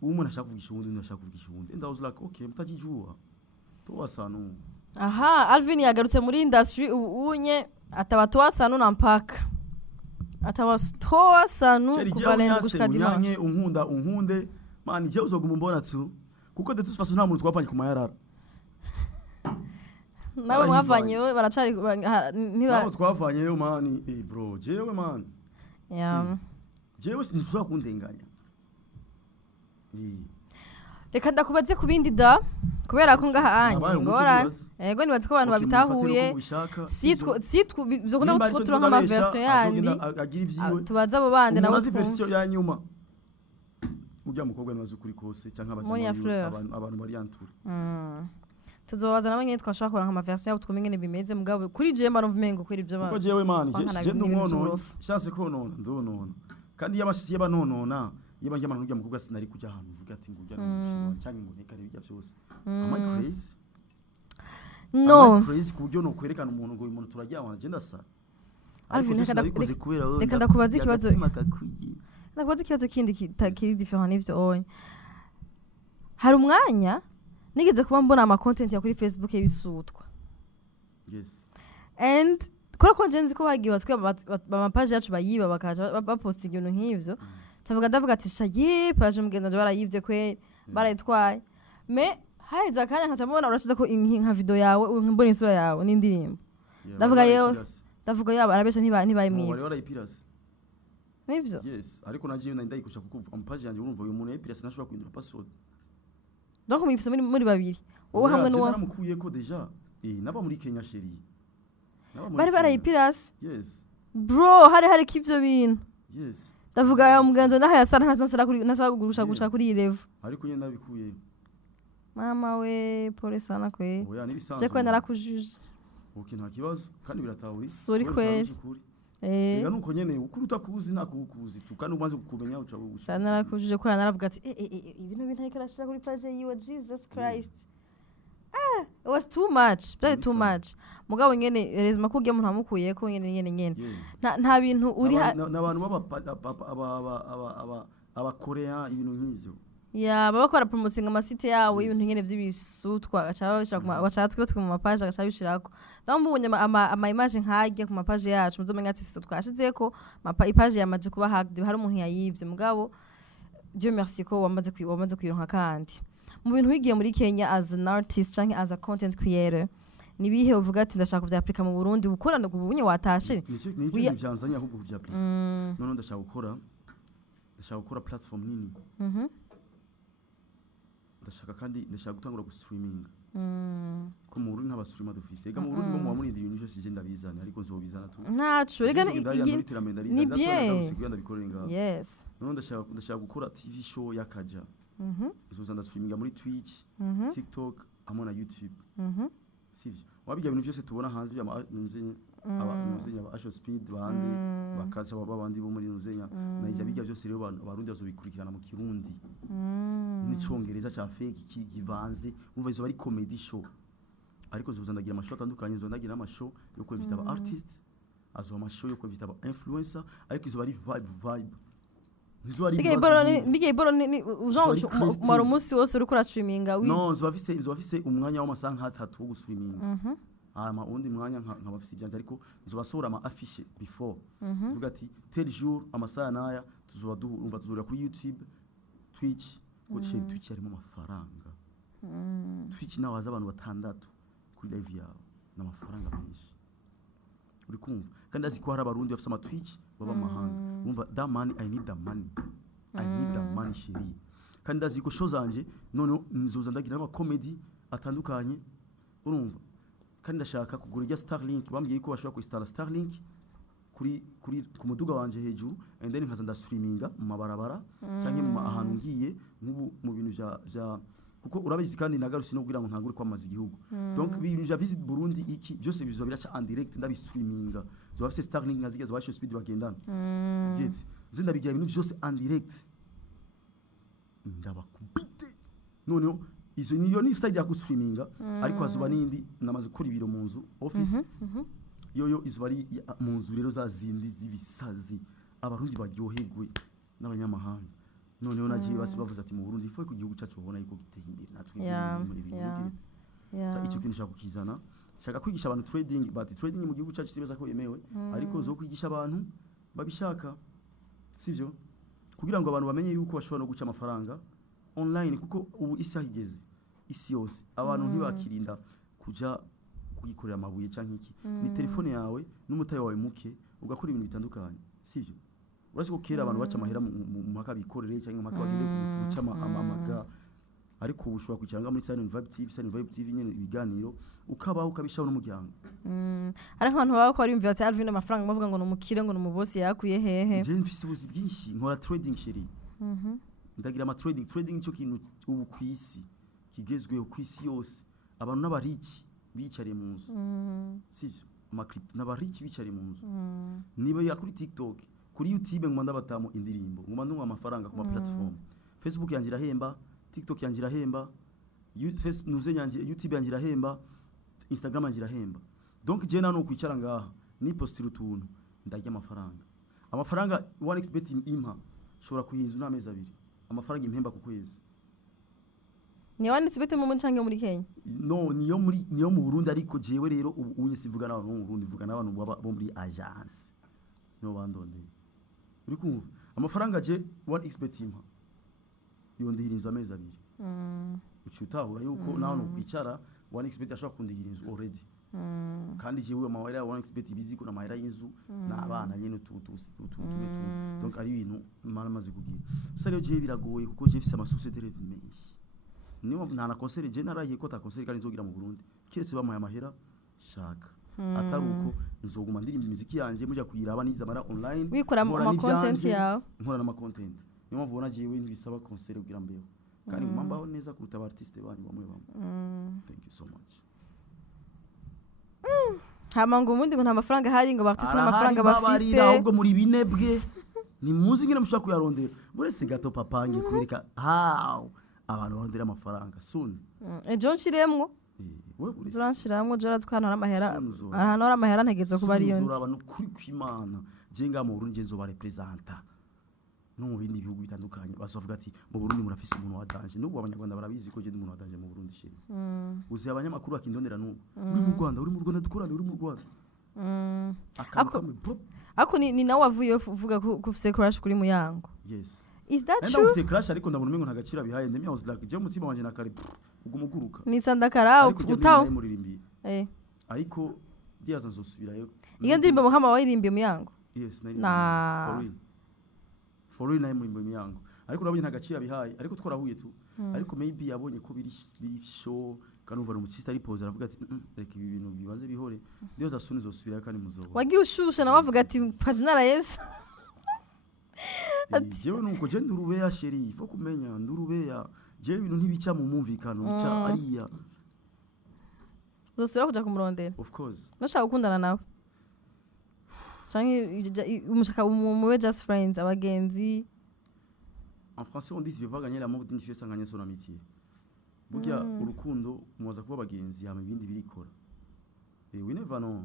umuntu ashaka kuvugisha undi ndashaka kuvugisha undi and I was like okay mutajijua toa sanu aha Alvin yagarutse muri industry unye atawatoa sanu na mpaka atawatoa sanu kuvalenda gushika dimanche unkunde man je uzoguma mbona tu kuko de toute façon nta muntu twavanye ku mayarara nabo mwavanye baracari nabo twavanye yo man bro jewe man jewe sinshobora kundenganya reka ndakubaze ku bindi da kubera ko ngaha anye ngora yego nibaze ko abantu babitahuye sitwo bizokunda gutura nka version yandi tubaza abo bande nabo version ya nyuma ujya mukobwa nibaze kuri kose cyangwa abantu bari yantura tuzobaza nabo nyine twashaka kubona nka version yabo twumenye ne bimeze mugabo kuri je mba numvengo kwiri ibyo bana kuko jewe man je ndumwono shase ko nona ndonona kandi yabashiye banonona yeba njye manu mukobwa sinari kujya ahantu uvuga ati ngujya n'umushinga cyangwa ngo nekare bijya byose am I crazy no crazy kubyo no kwerekana umuntu ngo uyu muntu turajyana je ndasa Alvin reka ndakubaza ikibazo ndakubaza ikibazo kindi kiri different n'ivyo oya hari umwanya nigeze kuba mbona ama content ya kuri Facebook y'ibisutwa yes and kora content ko bagiye batwe ba page yacu bayiba bakaja bapost ibintu nk'ivyo ndavuga ati shaye page mugenzi barayivye kwe barayitwaye me haiza akanya nkacamubona urashize ko nka video yawe mbona isura yawe n'indirimbo ndavuga yaba arabesha ntibaye mwibye barayipirase nivyo yes ariko naje ndayikusha kuko page yanjye urumva uyu muntu yipirase nashobora kwindura password donc mwifise muri babiri wowe hamwe n'uwo naramukuye ko deja naba muri Kenya sheri bari barayipirase yes bro hari kivyo bintu yes ndavuga umugenzo ndaha yasana nasara kugurusha guca kuri level ariko nyene nabikuye mama we pole sana kwe oya nibisanzwe je kwe narakujuje okay nta kibazo kandi biratahuri sorry kwe ega nuko nyene ukuruta kuzi nakukuzi tukandi umaze kukumenya uca bugusa sana narakujuje ko naravuga ati ibintu bintu ariko arashira kuri page yiwe Jesus Christ it was too much very too much mugabo nyene rezima ko ugiye umuntu amukuye ko nyene nta bintu uri n'abantu aba Korea ibintu nk'ivyo baba bakora promoting amasite yawe ibintu nyene vy'ibisutwa gacatwe mu mapage gacabishirako ndamubonye ama image nkajye ku mapage yacu muzomenya ati sitwa twashizeko ipage yamaje kuba hacked hari umuntu yayivye mugabo Dieu merci ko wamaze kwironka kandi mu bintu wigiye muri Kenya as an artist canke as a content creator nibihe uvuga ati ndashaka kuvyapplika mu Burundi gukorana kubunye watashe ni byanzanya ahubwo kuvyapplika none ndashaka gukora platform nini ndashaka gutangura gustreaminga ko mu Burundi nk'abastreamer dufise ega mu Burundi bo mu murindi ibintu byose genda bizana ariko nzobizana tu ntacu rega ni bien yes none ndashaka gukora TV show yakaja nzoza ndastreaminga muri Twitch TikTok hamwe na YouTube sivyo wabijya ibintu byose tubona hanze by'amuzenya Asho Speed bandi bakaza babandi bo muri Nuzenya na ijya bijya byose rero abarundi bazobikurikirana mu Kirundi n'icongereza cha fake kivanze umva izo bari comedy show ariko zoza ndagira amashow atandukanye zo ndagira amashow yo kwinvita aba artist azo amashow yo kwinvita aba influencer ariko izo bari vibe Bige boro ni ujao musi wose uri kora streaminga no zobafise umwanya w'amasaha 3 wo gustreaminga undi mwanya nkabafise ibyanje ariko nzobasora ama affiche before vuga ati tel jour amasaha naya tuzoba duhumva tuzurira kuri YouTube Twitch ko Twitch harimo amafaranga Twitch nawe aza abantu batandatu kuri live yawe n'amafaranga menshi uri kumva kandi azi ko hari abarundi bafite ama Twitch baba mahanga umva that money I need that money shiri kandi azi ko show zanje none nzoza ndagira ama comedy atandukanye urumva kandi ndashaka kugura ijya Starlink bambwiye ko bashobora kuinstalla Starlink ku muduga wanje hejuru and then nkaza ndastreaminga mu mabarabara cyangwa mu ahantu ngiye mu bintu vya kuko urabizi kandi nagarusi no kugira ngo ntangure kwamaza igihugu donc ibintu vya Visit Burundi iki byose bizo biraca en direct ndabistreaminga zo bafise Starlink nkazigeza basho speed bagendana gete zinda bigira ibintu byose en direct ndabakubite none izo niyo ni side ya gustreaminga ariko azuba nindi namaze gukora ibiro mu nzu office yoyo izo bari mu nzu rero za zindi zibisazi abarundi baryoherwe n'abanyamahanga noneho nagiye basi bavuze ati mu Burundi ifoye ku gihugu cyacu ubona yuko giteye imbere natwe muri bintu icyo kintu shaka kukizana shaka kwigisha abantu trading but trading mu gihugu cyacu sibeza ko yemewe ariko zo kwigisha abantu babishaka sivyo kugira ngo abantu bamenye yuko bashobora no guca amafaranga online kuko ubu isi ahigeze isi yose abantu ntibakirinda kuja kugikorera amabuye canke iki ni telefone yawe n'umutayi wawe muke ugakora ibintu bitandukanye sivyo urasi ko kera abantu baca amahera mu maka bikorere cyangwa maka bagende guca amaga ariko ubushobora kukiranga muri Silent Vibe TV nyene ibiganiro ukabaho ukabishaho n'umuryango ariko abantu baba ko ari imvira ati Alvin amafaranga bavuga ngo numukire ngo numubosi yakuye hehe je mfise ubuzi bwinshi nkora trading sheri ndagira ama trading cyo kintu ubu kwisi kigezweho kwisi yose abantu n'abariki bicariye mu nzu sivyo amakripto n'abariki bicariye mu nzu niba ya kuri TikTok kuri YouTube ngomba ndabatamo indirimbo ngomba ndunga amafaranga ku ma platform Facebook yanjye irahemba TikTok yanjye irahemba YouTube yanjye irahemba Instagram yanjye irahemba donc je nano kwicara ngaha ni postira utuntu ndarya amafaranga 1xbet impa shobora kuhinza n'amezi abiri amafaranga impemba ku kwezi ni 1xbet mu nchange muri Kenya no niyo mu Burundi ariko jewe rero unye sivuga n'abantu mu Burundi vuga n'abantu bo muri agence no bandonde uri kumva amafaranga je 1xbet impa yondihirinza amezi abiri ucutahura yuko naho no kwicara 1xbet ashobora kundihirinza already kandi jewe amahera ya 1xbet biziko na mahera y'inzu n'abana nyene donc ari ibintu maze kugira sare je biragoye kuko je fise amasose de revenu menshi niyo nta na concert je narahiye ko ta concert kandi nzogira mu Burundi kiretse bamuye amahera shaka atari uko nzoguma ndirimba imiziki yanje mujya kuyiraba nizamara online wikora ama content yawe nkora na content niyo mpamvu ubona jewe ntibisaba concert kugira mbeho kandi ngumambaho neza kuruta abartiste banyu bamwe thank you so much hamango umundi ngo nta mafaranga hari ngo abartiste n'amafaranga bafise ahubwo muri binebwe ni muzi ngene mushaka kuyarondera burese gato papange kubereka how abantu barondera amafaranga soon John Shiremwo wewe uri turanshyiramwo jora twana n'amahera Sunzura. ahantu hari amahera ntegereza kuba ariyo ndi abantu kuri kw'Imana je nga mu Burundi nzoba representa no mu bindi bihugu bitandukanye basovuga ati mu Burundi murafise umuntu wa danger n'ubu abanyarwanda barabizi ko je ndi umuntu wa danger mu Burundi shiri uzi abanyamakuru bakindondera n'ubu uri mu Rwanda dukorane uri mu Rwanda ako ni nawe wavuye uvuga ko ufise crush kuri Muyango. Yes. Is that Enda true? ufise crush ariko ndabona umengo ntagacira bihaye ndemya was like je mutima wanje nakare ugumuguruka. Ni sandakara utaho. Ariko ndiyaza nzosubirayo. Iyo ndirimbo Muhama waririmbiye Muyango. Yes, na for real nayo murimbo Muyango. Ariko nabonye ntagacira bihaye ariko twarahuye tu. Ariko maybe yabonye ko biri show kanuva no mutsista ari pose aravuga ati reka ibi bintu bibaze bihore. Ndiyoza suni zosubirayo kandi muzoba. Wagiye ushusha na wavuga ati pajinara Yesu. Jewe nuko je ndurubeya sheri fo kumenya ndurubeya je ibintu ntibica mu mumvikano bica ariya uzosubira kuja kumurondera of course nashaka gukundana nawe canke umushaka umuwe just friends abagenzi en français on dit si veut pas gagner l'amour d'une fille sans gagner son amitié burya urukundo muwaza kuba abagenzi hama ibindi birikora we never know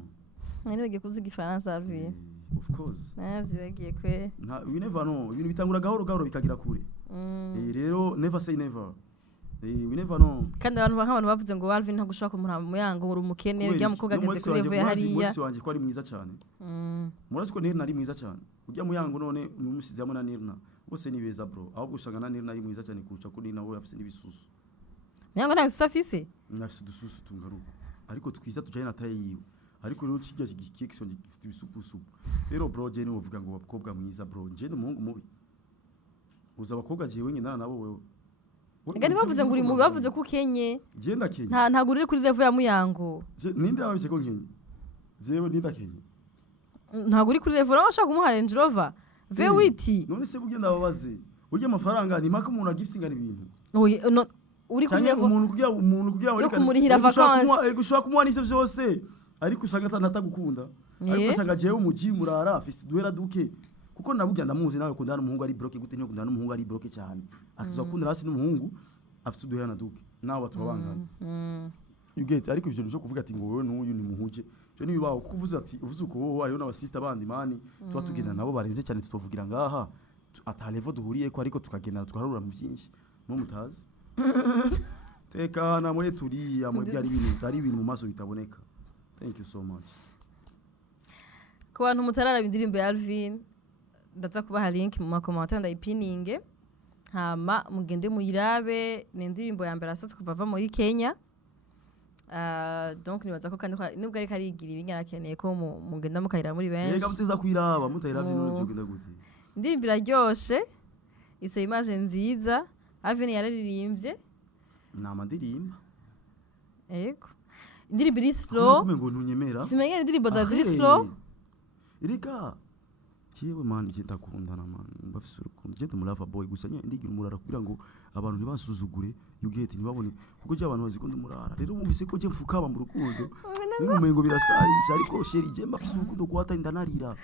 nari bagiye kuziga ifaransa avuye of course zibagiye kwe we never know ibintu bitangura gahoro gahoro bikagira kure rero never say never we never know kandi abantu bavuze ngo Alvin ntagushaka kumura Muyango uri umukene ujya mukobwa ageze kuri level ya hariya mwese wanje ko ari mwiza cyane murazi ko Nirna ari mwiza cyane ujya Muyango none umumusizamo na Nirna bose ni beza bro ahubwo usanga na Nirna ari mwiza cyane kurusha ko Nirna we afise n'ibisusu Muyango nta bisusu afise nafise udususu tungaruka ariko twiza tujanye na taye yiwe ariko rero kijya kikiction gifite ibisupusupu rero bro je ni uvuga ngo abakobwa mwiza bro je ni umuhungu mubi uza abakobwa jewe nyina nabo wewe ngani bavuze ngo uri mubi bavuze ko Kenye je ndakenye nta gurire kuri level ya Muyango ninde yabije ko nkenye jewe nindakenye nta guri kuri level bashaka kumuha Range Rover V8 none se bugenda babaze urya amafaranga ni maka umuntu agifisingana ibintu uri kuri level umuntu kugira yo kumurihira vacances ari gushaka kumuha n'ivyo byose ariko usanga atanatagukunda ariko usanga jewe umuji murara afise duhera duke kuko nabugya ndamuzi nawe kundana n'umuhungu ari bloke gute nyo kundana n'umuhungu ari bloke cyane atazakunda hasi n'umuhungu afise duhera na duke nawe batubangana you get ariko ivyo nje kuvuga ati ngo wewe n'uyu ni muhuje cyo ni bibaho kuvuza ati uvuze uko wowe ariyo n'abasista bandi mani tuba tugenda nabo barenze cyane tutovugira ngaha atalevo duhuriye ko ariko tukagenda tukarura mu byinshi no mutazi tekana mwe turiya mwe byari ibintu mu maso bitaboneka. Thank you so much. Ku bantu mutarara indirimbo ya Alvin ndaza kubaha link mu makomanta ndayipininge hama mugende muyirabe ni indirimbo ya mbere asotse kuva muri Kenya donc nibaza ko kandi nubwo ari karigira ibingana keneye ko mugenda mukayira muri benshi yega muteza kwiraba mutayiravye no cyogenda gute indirimbo iraryoshe isa image nziza Alvin yararirimbye namandirimba ego indirimbo iri slow simenye indirimbo za ziri slow irika kiwe man je ndakundana man mbafise urukundo je ndumurava boy gusa nye ndigira umurara kugira ngo abantu ntibasuzugure you get ntibabone kuko je abantu bazikunda umurara rero mumvise ko je mfukaba mu rukundo n'umengo birasarisha ariko sheri je mbafise urukundo kwata ndarira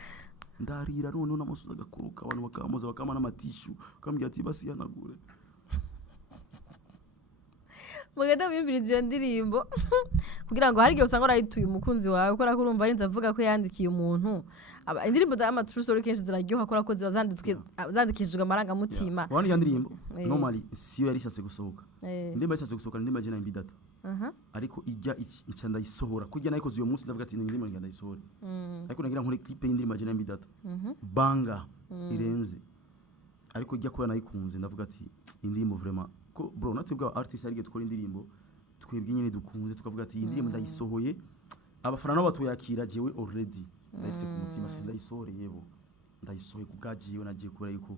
none n'amasuza gakuruka abantu bakamuza bakama n'amatishu bakambya ati basi yanagure mugenda mwimbiriza iyo ndirimbo kugira ngo harige usanga urayituye umukunzi wawe ukora ko urumva arinze avuga ko yandikiye umuntu indirimbo za true story kenshi ziraryoha akora ko ziba zandikishijwe amarangamutima wani ya ndirimbo normally siyo yari sase gusohoka ndimba yari sase gusohoka ndimba je na imbidata ariko ijya ica ndayisohora kujya nayiko uyu munsi ndavuga ati ndimba ngenda ndayisohora ariko nagira nkore clip y'indirimbo je na imbidata banga irenze ariko ijya ko nayikunze ndavuga ati indirimbo vraiment ko bro natwe artist ari gukora indirimbo twebwe nyine dukunze tukavuga ati indirimbo ndayisohoye abafana nabo batuyakira jewe already ndetse ku mutima sindayisohoreye bo ndayisohoye kubgajiye nagiye kubera yuko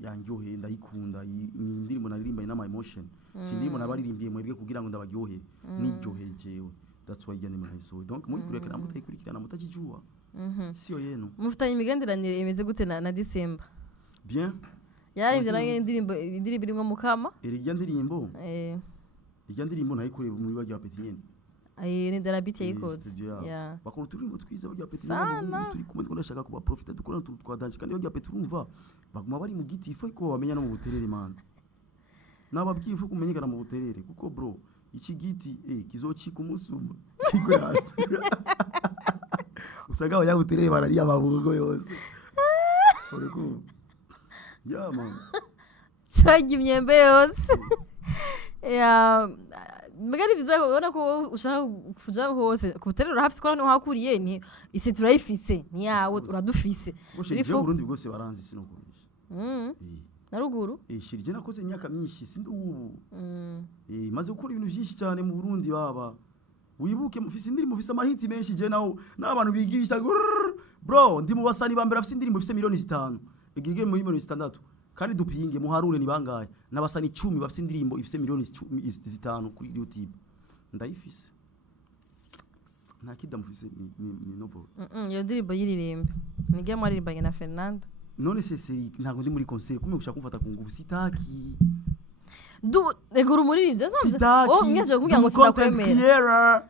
yanjyohe ndayikunda ni indirimbo naririmba ina my emotion si indirimbo nabaririmbiye mwebwe kugira ngo ndabagyohere nijyohe jewe that's why igende ndayisohoye donc muri kurekera mutayikurikirana mutakijua sio yenu mufitanye imigenderanire imeze gute na December bien yararimbye nayo indirimbo irimo mukama irya ndirimbo nayikoreye muri bajya Petit nyene ni darabiti yikoze bakora turimbo twiza bajya Petit n'abantu turi kumwe ndashaka kuba profiter dukora twadanje kandi bajya Petit urumva baguma bari mu giti ifo ko bamenya no mu buterere man nababyifu kumenyekana mu buterere kuko bro iki giti kizocika umusuma kigwe hasi usanga abanyabuterere barariya amabugo yose uriko man cyagi imyembe yose ya mbegari biza ubona ko ushaka kuja hose kubuterero hafi ko no hakuriye ni isi turayifise ni yawe uradufise bifo Burundi bwose baranzi sinokurisha naruguru shirije nakoze imyaka myinshi sindi ubu maze gukora ibintu byinshi cyane mu Burundi baba wibuke mufise indirimbo mufise amahiti menshi je nawo n'abantu bigirisha bro ndi mu basani bambere afise indirimbo mufise miliyoni 5 igirige muri miliyoni 6 kandi dupinge muharure ni bangaye n'abasani 10 bafise indirimbo ifise miliyoni 5 kuri YouTube ndayifise nta kida mufise ni novo iyo ndirimbo yiririmbe nige mwaririmba na Fernando none seseri ntago ndi muri concert kumwe gushaka kumfata ku nguvu sitaki egura muri ivyo sitaki ngeje kugira ngo sindakwemera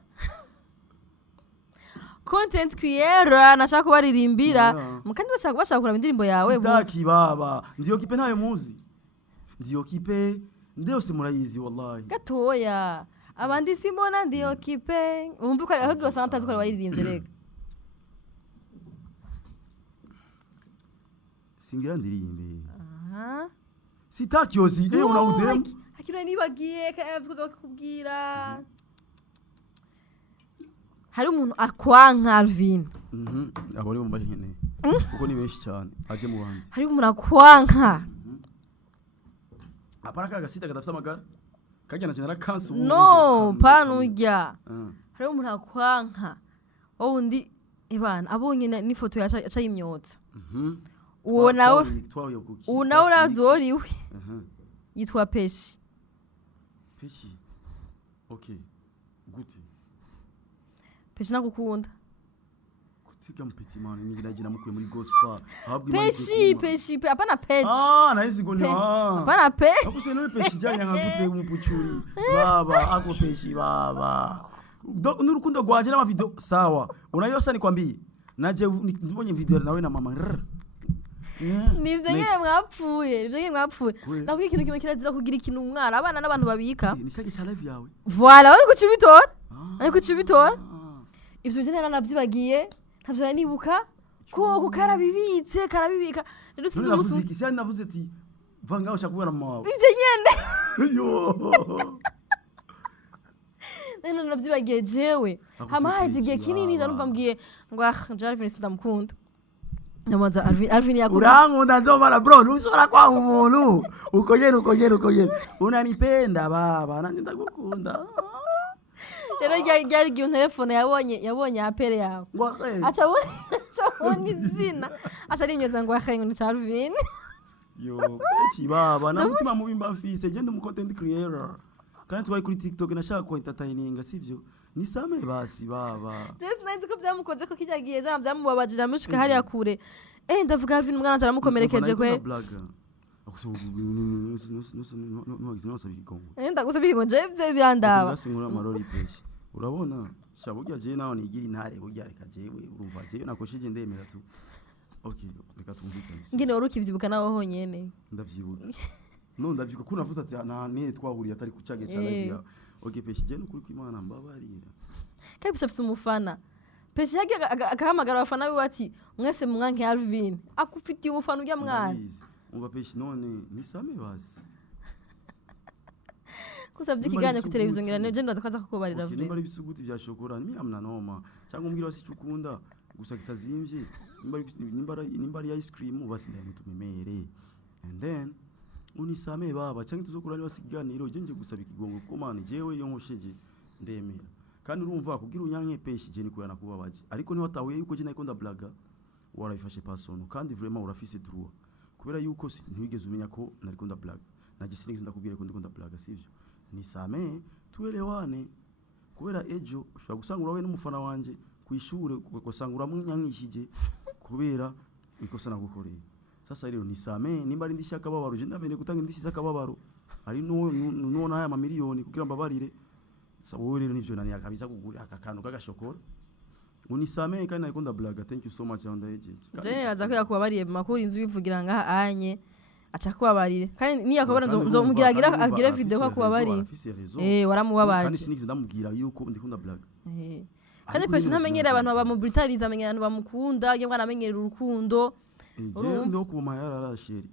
content creator nashaka kubaririmbira mukandi bashaka kuraba indirimbo yawe sitaki baba ndiyo kipe ntayo muzi ndiyo kipe ndose murayizi wallahi gatoya abandi simona ndiyo kipe umva ko aho gose antazi ko baririmbye rega singira ndirimbe sitaki yozi unawudem akira nibagiye kavuzwe kubwira hari umuntu akwanka Alvin abone mu mahene kuko ni benshi cyane aje mu bandi hari umuntu akwanka aparaka gasita kadafisa amagara kajyana cyane kansi no panujya hari umuntu akwanka wundi ibana abonye n'ifoto yaca y'imyotsa uwo nawe urazoriwe yitwa Peshi okay gute Peshi nakukunda kutika mpeti mani nigiraje namukuye muri gospel ahabwe Peshi apana Peshi naizi ngo ni apana Peshi akuse no Peshi janya nkagute umupucuri baba ako Peshi baba n'urukundo gwaje n'ama video sawa unayosa nikwambie naje ndibonye video nawe na mama nivyo nyene mwapfuye ndakubwira ikintu kimwe kiraziza kugira ikintu umwana abana n'abantu babika ni shaki cha live yawe voilà wari kucibitora ivyo je naravyibagiye ntavyo nibuka ko karabibika rero sinzi umusiki cyane navuze ati vanga ushakuva na mama ivyo nyene yo nene navyibagiye jewe hamazi igihe kinini ndanumva mbwiye ngo Alvin sindamukunda namaza Alvin yakunda urankunda nzomara bro nushora kwa umuntu ukogera unanipenda baba nanjye ndagukunda rero ryari gihe telefone yabonye apere yawe acha woni izina acha rinyoza ngo akhenga ni Alvin yo Peshi baba namutima mubi mbafise je ndi mu content creator kandi twari kuri TikTok nashaka ko entertaining sivyo ni same basi baba just nice ko byamukoze ko kijyagiye je byamubabajira mushika hari yakure ndavuga Alvin umwana cyaramukomerekeje kwe ndagusabye ngo je bye birandaba ngasinkura amarori Peshi urabona shabugira je naho nigira intare burya reka jewe urumva je nakoshije ndemera tu okay reka tumvikane ngine urukivyibuka naho honyene ndavyibuka no ndavyuka ko navuze ati ne twahuriye atari kucage cyane ya okay Peshi je nukuri kw'Imana mbabarira kandi bishafise umufana Peshi yagiye akahamagara abafana biwe ati mwese mwanke Alvin akufitiye umufana ujya mwana umva Peshi none ni same basi kusabye ikiganya ku televiziyo ngira je ndakaza kukubarira vuba nimba bisuguti bya shokora ni amna noma cyangwa umbwira basi cukunda gusa kitazimvye nimba ya ice cream basi ndamutumemere and then unisame baba cyangwa tuzokurani basiganiro je nje gusaba ikigongo ko mani jewe yo nkosheje ndemera kandi urumva kugira unyanke Peshi je nikuyana kubabaje ariko ni watahuye yuko je nakunda blaga warabifashe persono kandi vraiment urafise droit kubera yuko ntiwigeze umenya ko narikunda blaga naje sinigeze ndakubwira ko ndikunda blaga sivyo nisame tuelewane kubera ejo ushobora gusanga urawe n'umufana wanje kwishure gusanga uramwinyanyishije kubera ikosa nagukoreye sasa rero nisame nimba ari ndishaka babaro je ndamene gutanga indishaka kababaro ari no haya mamiliyoni kugira mbabarire sabo rero nivyo nani akabisa kugura akakantu kagashokora unisame kandi nakunda blaga thank you so much on the edge je yaza ko yakubabariye makuru inzu bivugira ngaha anye aca kubabarira kandi niyakobora Kandi nzomubwira urumva, kandi agire urumva video ko afise akubabarira raison, afise raison. kandi waramubabaje sinigeze ndamubwira yuko ndikunda blague kandi Ariko pesi nyine ntamenyera ndashaka- abantu bamubritariza amenyera abantu bamukunda yemwe aramenyera urukundo jewe ndo kubuma yararasheri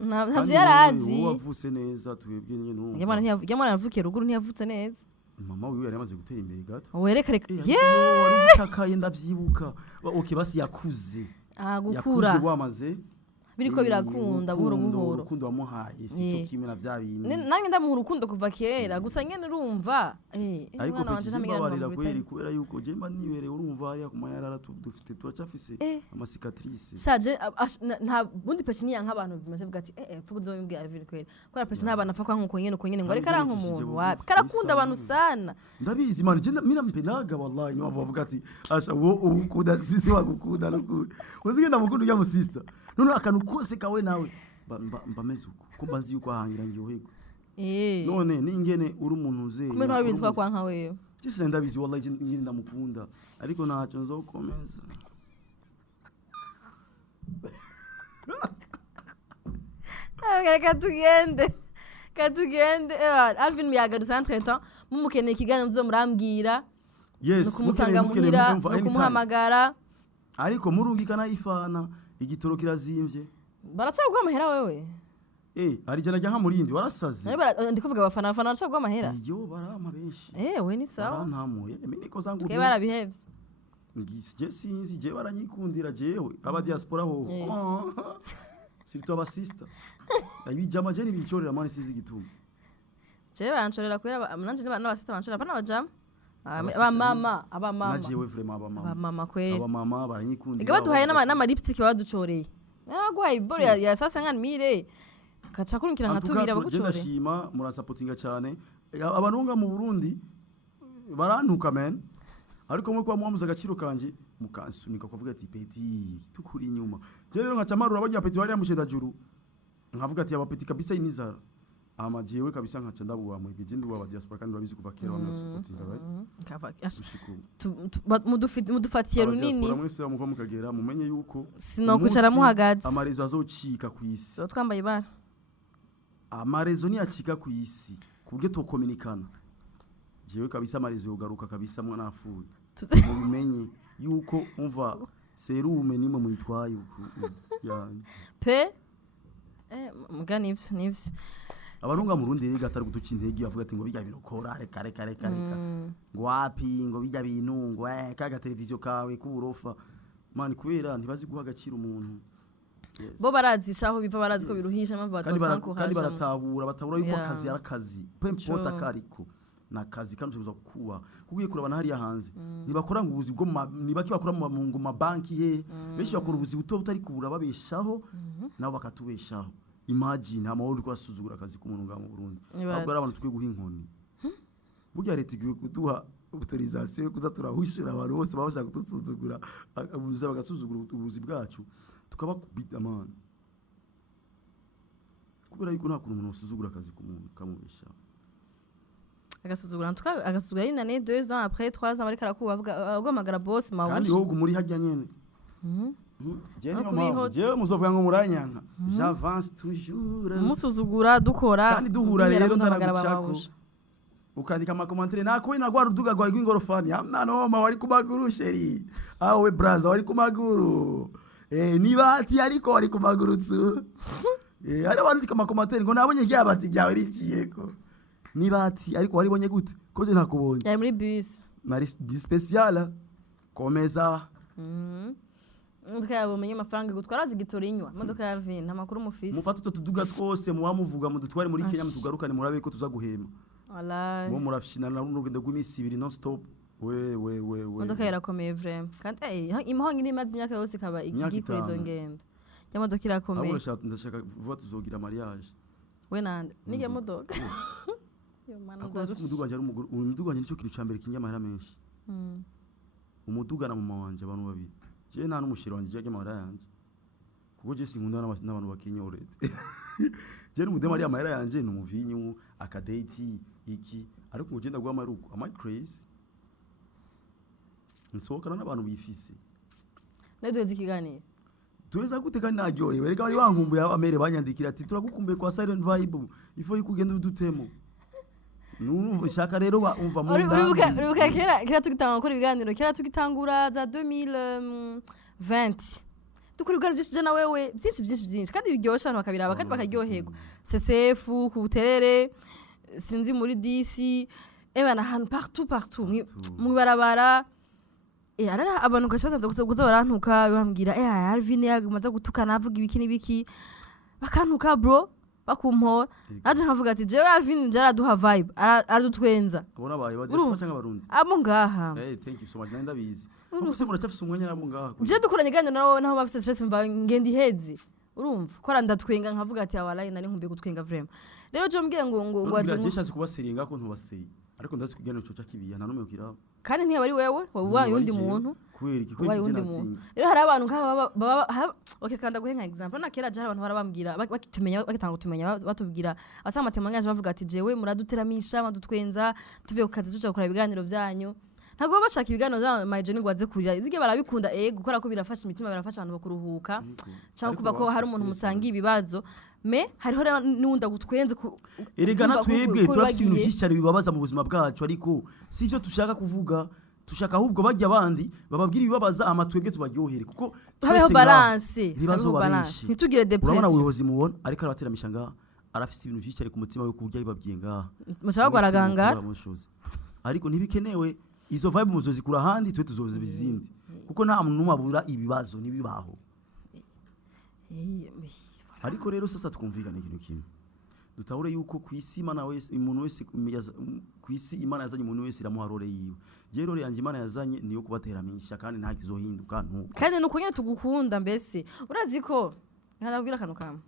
ntavyo yarazi wavuse neza twebwe nyene urumva. yamwana yavukiye ruguru ntiyavutse neza mama wiwe yari amaze gutera imbere gato wereka reka wari ugucakaye ndavyibuka okay basi yakuze gukura yakuze wamaze biriko birakunda buhoro buhoro urukundo wamuhaye sicyo kimwe na vya bindi nange ndamuha urukundo kuva kera gusa nyene urumva ariko umwana wanje peki ntamenyera babarira abantu kweri bamubritariza kubera yuko je mba nibereye urumva hariya ku mayarara dufite turacafise amasicatrice shaje nta bundi pesi niyanka abantu bimaze vuga ati pfuko nzobibwira Alvin kweri kubera pesi nta bantu apfa kwanka uko nyene ngo ariko aranka umuntu wapi karakunda abantu sana ndabizi man je mina mpenaga wallahi niyo bavuga ati asha wo ukunda sisi wagukunda n'ukuri uzigenda mukunda ujya mu sister none akantu kose kawe nawe mbameze uko ko mbazi yuko ahangira ngiyohego none ningene uri umuntu uze kumbe ntwabizwa kwanka wewe Jise ndabizi wallahi ingene ndamukunda ariko ntacyo nzokomeza katugende Alvin miyagarutse entretemps mumukeneye ikiganiro muzo murambwira yes nukumusanga muhira nukumuhamagara ariko murungikana ifana igitoro kirazimvye baracagwa amahera wewe hari jana jya nka murindi warasaze ndikuvuga abafana baracagwa amahera iyo barama benshi we ni sawa barantamuye niko zangu twe barabihevye ngisije sinzi je baranyikundira jewe aba diaspora ho sirito aba sister abijama je nibicorera mani sizi gituma je bancorera kwera nanje n'abasita bancorera bana bajama abamama najewe vraiment abamama kwera abamama baranyikundira igaba duhaye n'ama lipstick baducoreye nagwaye boro ya sasa ngani mire kaca kurukira nkatubira bagucore ndashima murasupportinga cyane abantu nga mu Burundi barantuka men ariko mwe kwa mwamuza agaciro kanje mukansunika kuvuga ati peti tukuri inyuma je rero nkacamarura abanya peti bari yamushenda juru nkavuga ati abapeti kabisa inizara amajewe kabisa nkaca ndabuwa mu bije ndi wa diaspora kandi babizi kuva kera bamwe supportinga mudufatiye runini diaspora mwese bamuva mukagera mumenye yuko sinokwicara muhagaze amarezo azocika ku isi twambaye ibara amarezo ni yacika ku isi kubwe tokominikana jewe kabisa amarezo yogaruka kabisa mwana afuye mubimenye yuko umva serume nimwe muyitwaye yanje pe mugani nivyo abarunga mu Rundi rega atari gutuca intege avuga ati ngo bijya bintu kora reka ngo wapi ngo bijya bintu ngo kaga televiziyo kawe kuburofa man kubera ntibazi guha agaciro umuntu bo barazishaho biva barazi ko biruhisha mpamvu batwanko kandi batabura yuko akazi arakazi peu importe akariko nakazi kandi uza kukuba kugiye kurabana hariya hanze nibakora ngo ubuzi bwo nibaki bakora mu mabanki he benshi bakora ubuzi buto butari kubura babeshaho nabo bakatubeshaho imagine amahoro ko asuzugura akazi k'umuntu nga mu Burundi ahubwo ari abantu twe guha inkoni burya leta igiye kuduha autorisation kuza turahushira abantu bose babashaka kutusuzugura abuza bagasuzugura ubuzi bwacu tukabakubita man kubera yuko nta kuntu umuntu usuzugura akazi k'umuntu kamubesha agasuzugura ina ne 2 ans après 3 ans bari karakuba avuga amagara boss mawushi kandi wowe muri hajya nyene jewe muzovuga ngo muranyanka j'avance toujours musuzugura dukora kandi duhura rero ndanagucako ukandika amakomantere nako inagwa ruduga rwa ingorofani hamna noma wari kumaguru sheri awe braza wari kumaguru nibati ariko wari kumaguru tsu ari bandika amakomantere ngo nabonye ryabati ryawe rikiyeko nibati ariko wari bonye gute ko je nakubonye yari muri bus nari di special komeza imodoka yabo menye amafaranga gutwara zigitora inywa imodoka ya Alvin amakuru mufisi mufata tutuduga twose muwamuvuga mudutware muri Kenya mutugarukane murabe ko tuzaguhema wallahi bo murafishina na n'urugendo rw'imisi 2 non stop we imodoka yarakomeye vraiment kandi imahongi n'imazi imyaka yose kaba igikora izo ngendo ya modoka irakomeye ndashaka vuba tuzogira mariage we nande nige modoka yo mana ndarushye umuduga wanje ari umuguru umuduga wanje nico kintu cyambere kinyamahera menshi umuduga na mama wanje abantu babiri je nta n'umushiro wanje je amahera yanje kuko je sinkunda n'abantu bakinyorete je n'umudema ari amahera yanje n'umuvinyu akadate iki ariko ngo genda gwa maruko am I crazy nsokana n'abantu bifise naduheze ikiganiro tuweza gute kandi naryohewe reka bari bankumbuye abamere banyandikira ati turagukumbuye kwa Silent Vibe ifo yikugenda udutemo numva shaka rero umva mu uribuka kera tugitangura gukora ibiganiro kera tugitangura za 2020 dukora ibiganiro byinshi na wewe byinshi kandi biryoshye abantu bakabiraba kandi bakaryoherwa CCF ku buterere sinzi muri DC ebana ahantu partout mu barabara arara abantu gashatanze kuza barantuka bambwira Alvin yamaze gutukana avuga ibiki nibiki bakantuka bro bakumpora naje nkavuga ati jewe Alvin njaraduha vibe aradutwenza ubona baye badesha cyangwa barundi abo ngaha thank you so much nenda bizi ukuse muracafise umwanya nabo ngaha je dukoranye ganye naho bafise stress mva ngende iheze urumva ko ndatwenga nkavuga ati awalaye nari nkumbiye gutwenga vraiment rero je mbwiye ngo aje jeshaze kubaseringa ko ntubaseye ariko ndazi kugena cyo cakibiya nta numwe ukira kandi ntiyabari wewe wabaye undi muntu kubera iki kwera undi muntu rero hari abantu nk'aba okay kanda guhe nka example nakera je abantu barabambwira bakitumenya bakitanga kutumenya batubwira asama temangaje bavuga ati jewe muraduteramisha madutwenza tuvuye ku kazi tuca gukora ibiganiro byanyu ntago bashaka ibiganiro bya Majeni ngo baze kurira izige barabikunda gukora ko birafasha imitima birafasha abantu bakuruhuka cyangwa kuba ko hari umuntu musangiye ibibazo me hariho n'unda gutwenze erega natwebwe turafite ibintu byinshi cyane bibabaza mu buzima bwacu ariko sivyo tushaka kuvuga tushaka ahubwo bajya abandi bababwira ibibabaza amatwebwe tubaryohere kuko habeho balance nibazo balance ntitugire depression urabona ubuyobozi mubona ariko arabateramisha ngaha arafite ibintu byinshi cyane ku mutima we kubujya bibabwiye ngaha mushaka gwaragangara ariko ntibikenewe izo vibe muzozikura handi twe tuzoza bizindi kuko nta muntu numabura ibibazo nibibaho ariko rero sasa twumvikane ikintu kimwe dutahure yuko kwisi Imana wese umuntu wese kwisi Imana yazanye umuntu wese iramuharore yiwe je rero yanje Imana yazanye niyo kubateramisha kandi nta kizohinduka ntuko kandi nuko nyene tugukunda mbese urazi ko ntabwira kanu kama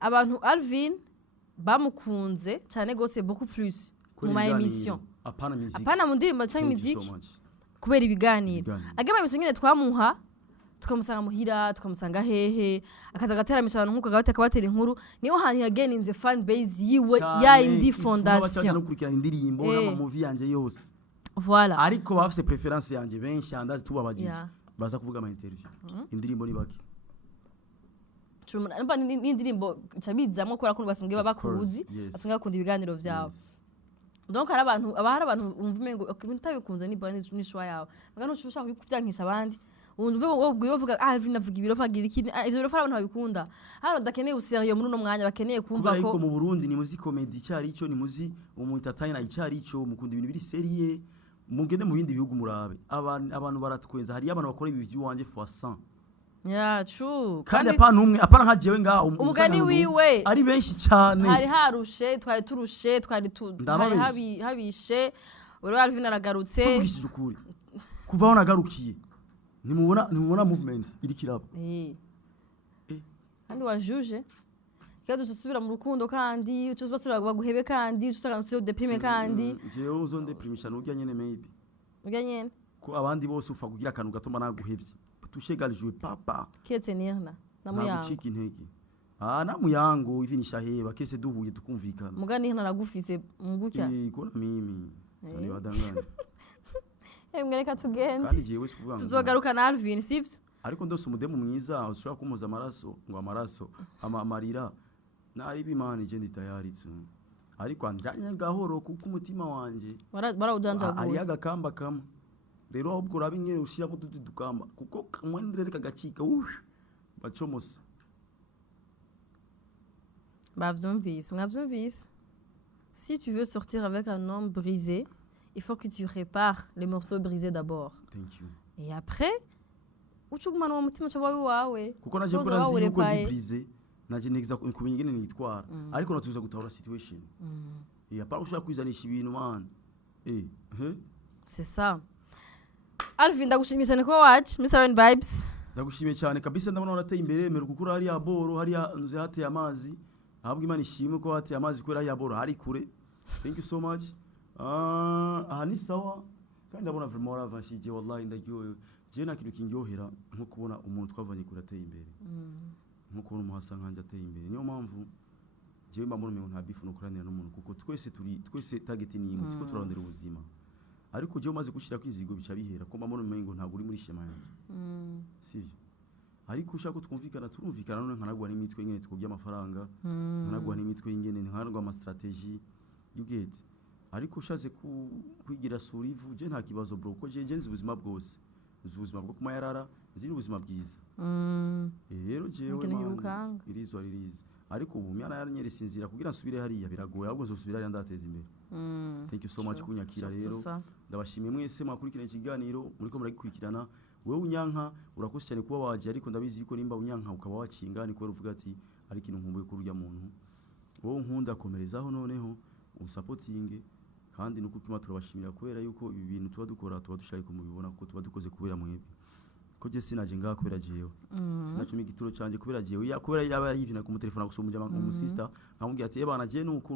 abantu Alvin bamukunze cyane gose beaucoup plus mu ma émission apana mu ndirimbo cyangwa imiziki kubera ibiganiro agema emission nyene twamuha tukamusanga muhira tukamusanga hehe akaza gateramisha abantu nkuko gabate akabatera inkuru niho hantu yageninze fan base yiwe ya indi fondation bakurikirana indirimbo n'ama movie yanje yose voilà ariko bafise preference yanje benshi andazi tubabagije baza kuvuga ama interview indirimbo ni baki mba n'indirimbo cabizamwe kubera ko basangiye babakuzi basangiye bakunda ibiganiro vyabo donc hari abantu umvume ngo ntabikunze ni bani n'ishwa yawe magana ushaka kuvyankisha abandi uvuga Alvin avuga ibiro fagira iki ivyo biro fara abantu babikunda hano dakeneye useriyo muri no mwanya bakeneye kumva ko mu Burundi ni muzi comedy cyari ico ni muzi umuitatanya icari ico mukunda ibintu biri serie mugende mu bindi bihugu murabe abantu baratwenza hari abantu bakora ibi by'uwanje fois 100 true kandi apana nka jewe ngaho umugani wiwe ari benshi cyane hari harushe twari turushe twari habishe uri Alvin aragarutse tuvugishije ukuri kuvaho nagarukiye nimubona movement iri kirabo kandi wajuje kandi usubira mu rukundo kandi ucuzbasura baguhebe kandi ucuzagansura deprime kandi jewe uzo deprimisha n'urya nyene maybe urya nyene ko abandi bose ufa kugira akantu gatoma naguhevye tushegalijwe papa ketse nirna namuyango namucika intege namuyango ivinisha heba kese duhuye tukumvikana mugani naragufise mugukya kona mimi sani badangana mwereka tugende kandi jewe sikuvuga tuzogaruka na Alvin sivyo ariko ndose umudemu mwiza ushobora kumuza amaraso ngo amaraso amarira nari bimana je nditayaritse ariko andanye gahoro kuko umutima wanje bara ujanja ari agakamba kama rero ahubwo urabinye ushira mu tuti dukamba kuko kamwendere kagacika bacomosa Mwavzumvis. Si tu veux sortir avec un homme brisé, il faut que tu répares les morceaux brisés d'abord. Thank you. Et après, uchugumana wa mutima chabawe wawe. Kuko naje kurazi yuko ndi brisé, naje negiza kumenya ingene nitwara. Ariko natuza gutahura situation. Et pas ushaka kwizanisha ibintu man. C'est ça. Alvin ndagushimiye cyane ko watch Mr. Vibes. Ndagushimiye cyane kabisa ndabona urateye imbere mero gukura hari ya boro hari ya nze hateye amazi. Ahabwa Imana ishimwe ko hateye amazi kwera ya boro hari kure. Thank you so much. Aha ni sawa kandi ndabona vraiment ravashije wallahi ndagyoye. Je nakintu kingyohera nko kubona umuntu twavanye kure ateye imbere. Nko kubona umuhasa nkanje ateye imbere. Niyo mpamvu jewe mba mbona nta bifu no kuranira n'umuntu kuko twese target ni imwe tuko turarondera ubuzima. Ariko je umaze gushira kwizigo bica bihera ko mbona umengo ntago uri muri shema yanjye. Sivyo. ariko ushaka twumvikana turumvikana none nkanagwa n'imitwe nyene tukobya amafaranga nkanagwa n'imitwe nyene nkanagwa ama strategy you get ariko ushaze kwigira surivu je nta kibazo bro ko je nzi ubuzima bwose ubuzima bwo kumayarara ziri ubuzima bwiza rero jewe irizwa ririza ariko ubu myana yaranyere sinzira kugira nsubire hariya biragoye ahubwo nzosubira hariya ndateza imbere thank you so much kunyakira rero ndabashimiye mwese mwakurikirana ikiganiro muriko muragikurikirana wewe unyanka urakoze cyane kuba waje ariko ndabizi yuko nimba unyanka ukaba wacinga ni ko uvuga ati ari kintu nkumbuye kuri urya muntu wowe nkunda komerezaho noneho usapotinge kandi nuko kuma turabashimira kubera yuko ibi bintu tuba dukora tuba dushaka kumubibona kuko tuba dukoze kubera mwebwe ko je sinaje ngaha kubera jewe sinacho migituro canje kubera jewe ya kubera yaba yivina ku telefone gusoma mu sister nkamubwira ati ebana je nuko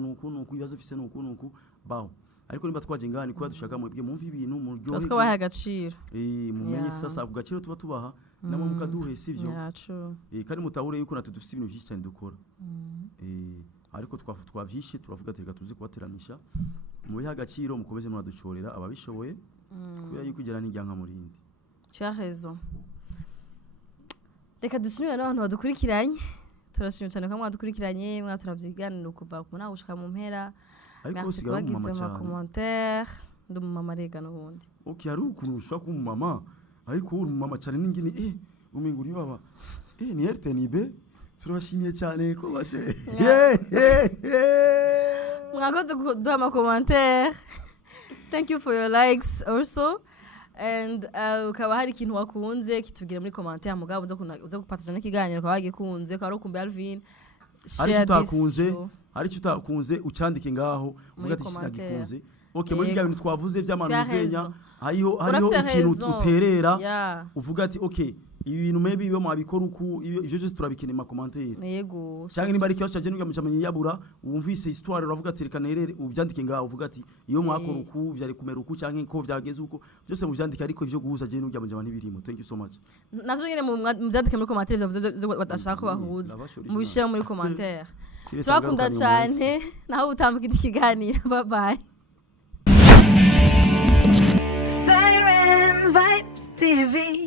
ibibazo ufise nuko baho ariko nimba twaje ngaha ni kubera dushaka mwebwe mumva ibintu mu ryo twabaha agaciro mumenye sasa ku gaciro tuba tubaha namwe mukaduhe sivyo kandi mutahure yuko natwe dufise ibintu byinshi cyane dukora ariko twavyishe turavuga ati reka tuze kubateramisha mubiha agaciro mukomeze muraducorera ababishoboye kubera yuko igera n'ijyanka murindi. Tu as raison. Reka dushimire n'abantu badukurikiranye. Turashimye cyane ko mwadukurikiranye, mwaturavyiganira kuva ku naho ushaka mu mpera. Merci kubagize mu commentaire. Ndumama rega n'ubundi. Okay, ari ukuntu ushaka ku mama, ariko uri mama cyane n'ingini uminguri baba. Ni RTNB. Turashimye cyane ko bashe. Mwakoze kuduha ama commentaire. Thank you for your likes also. And ukaba hari ikintu wakunze kitubwira muri commentaire mugabo uza gupartager n'ikiganiro kwa wagikunze kwa rukumbe Alvin. Hari cyo utakunze ucyandike ngaho uvuga ati sinagikunze. Okay, muri bya bintu twavuze by'amanuzenya hariho ikintu uterera uvuga ati okay ibi bintu maybe biba mwabikora uku ivyo byose turabikene ma commentaire. Yego. Cyangwa nimba ari cyo cyaje n'ugamye yabura wumvise histoire uravuga ati reka nerere ubyandike ngaho uvuga ati iyo mwakora uku vyari kumera uku cyangwa ko vyageze uko byose muvyandike ariko ivyo guhuza je n'ugamye ntibirimo. Thank you so much. Navyo nyene muvyandike muri commentaire byo batashaka ko bahuza mu bishira muri commentaire. Turakunda cyane naho utambukira ikiganiro. Bye bye. Siren Vibes TV.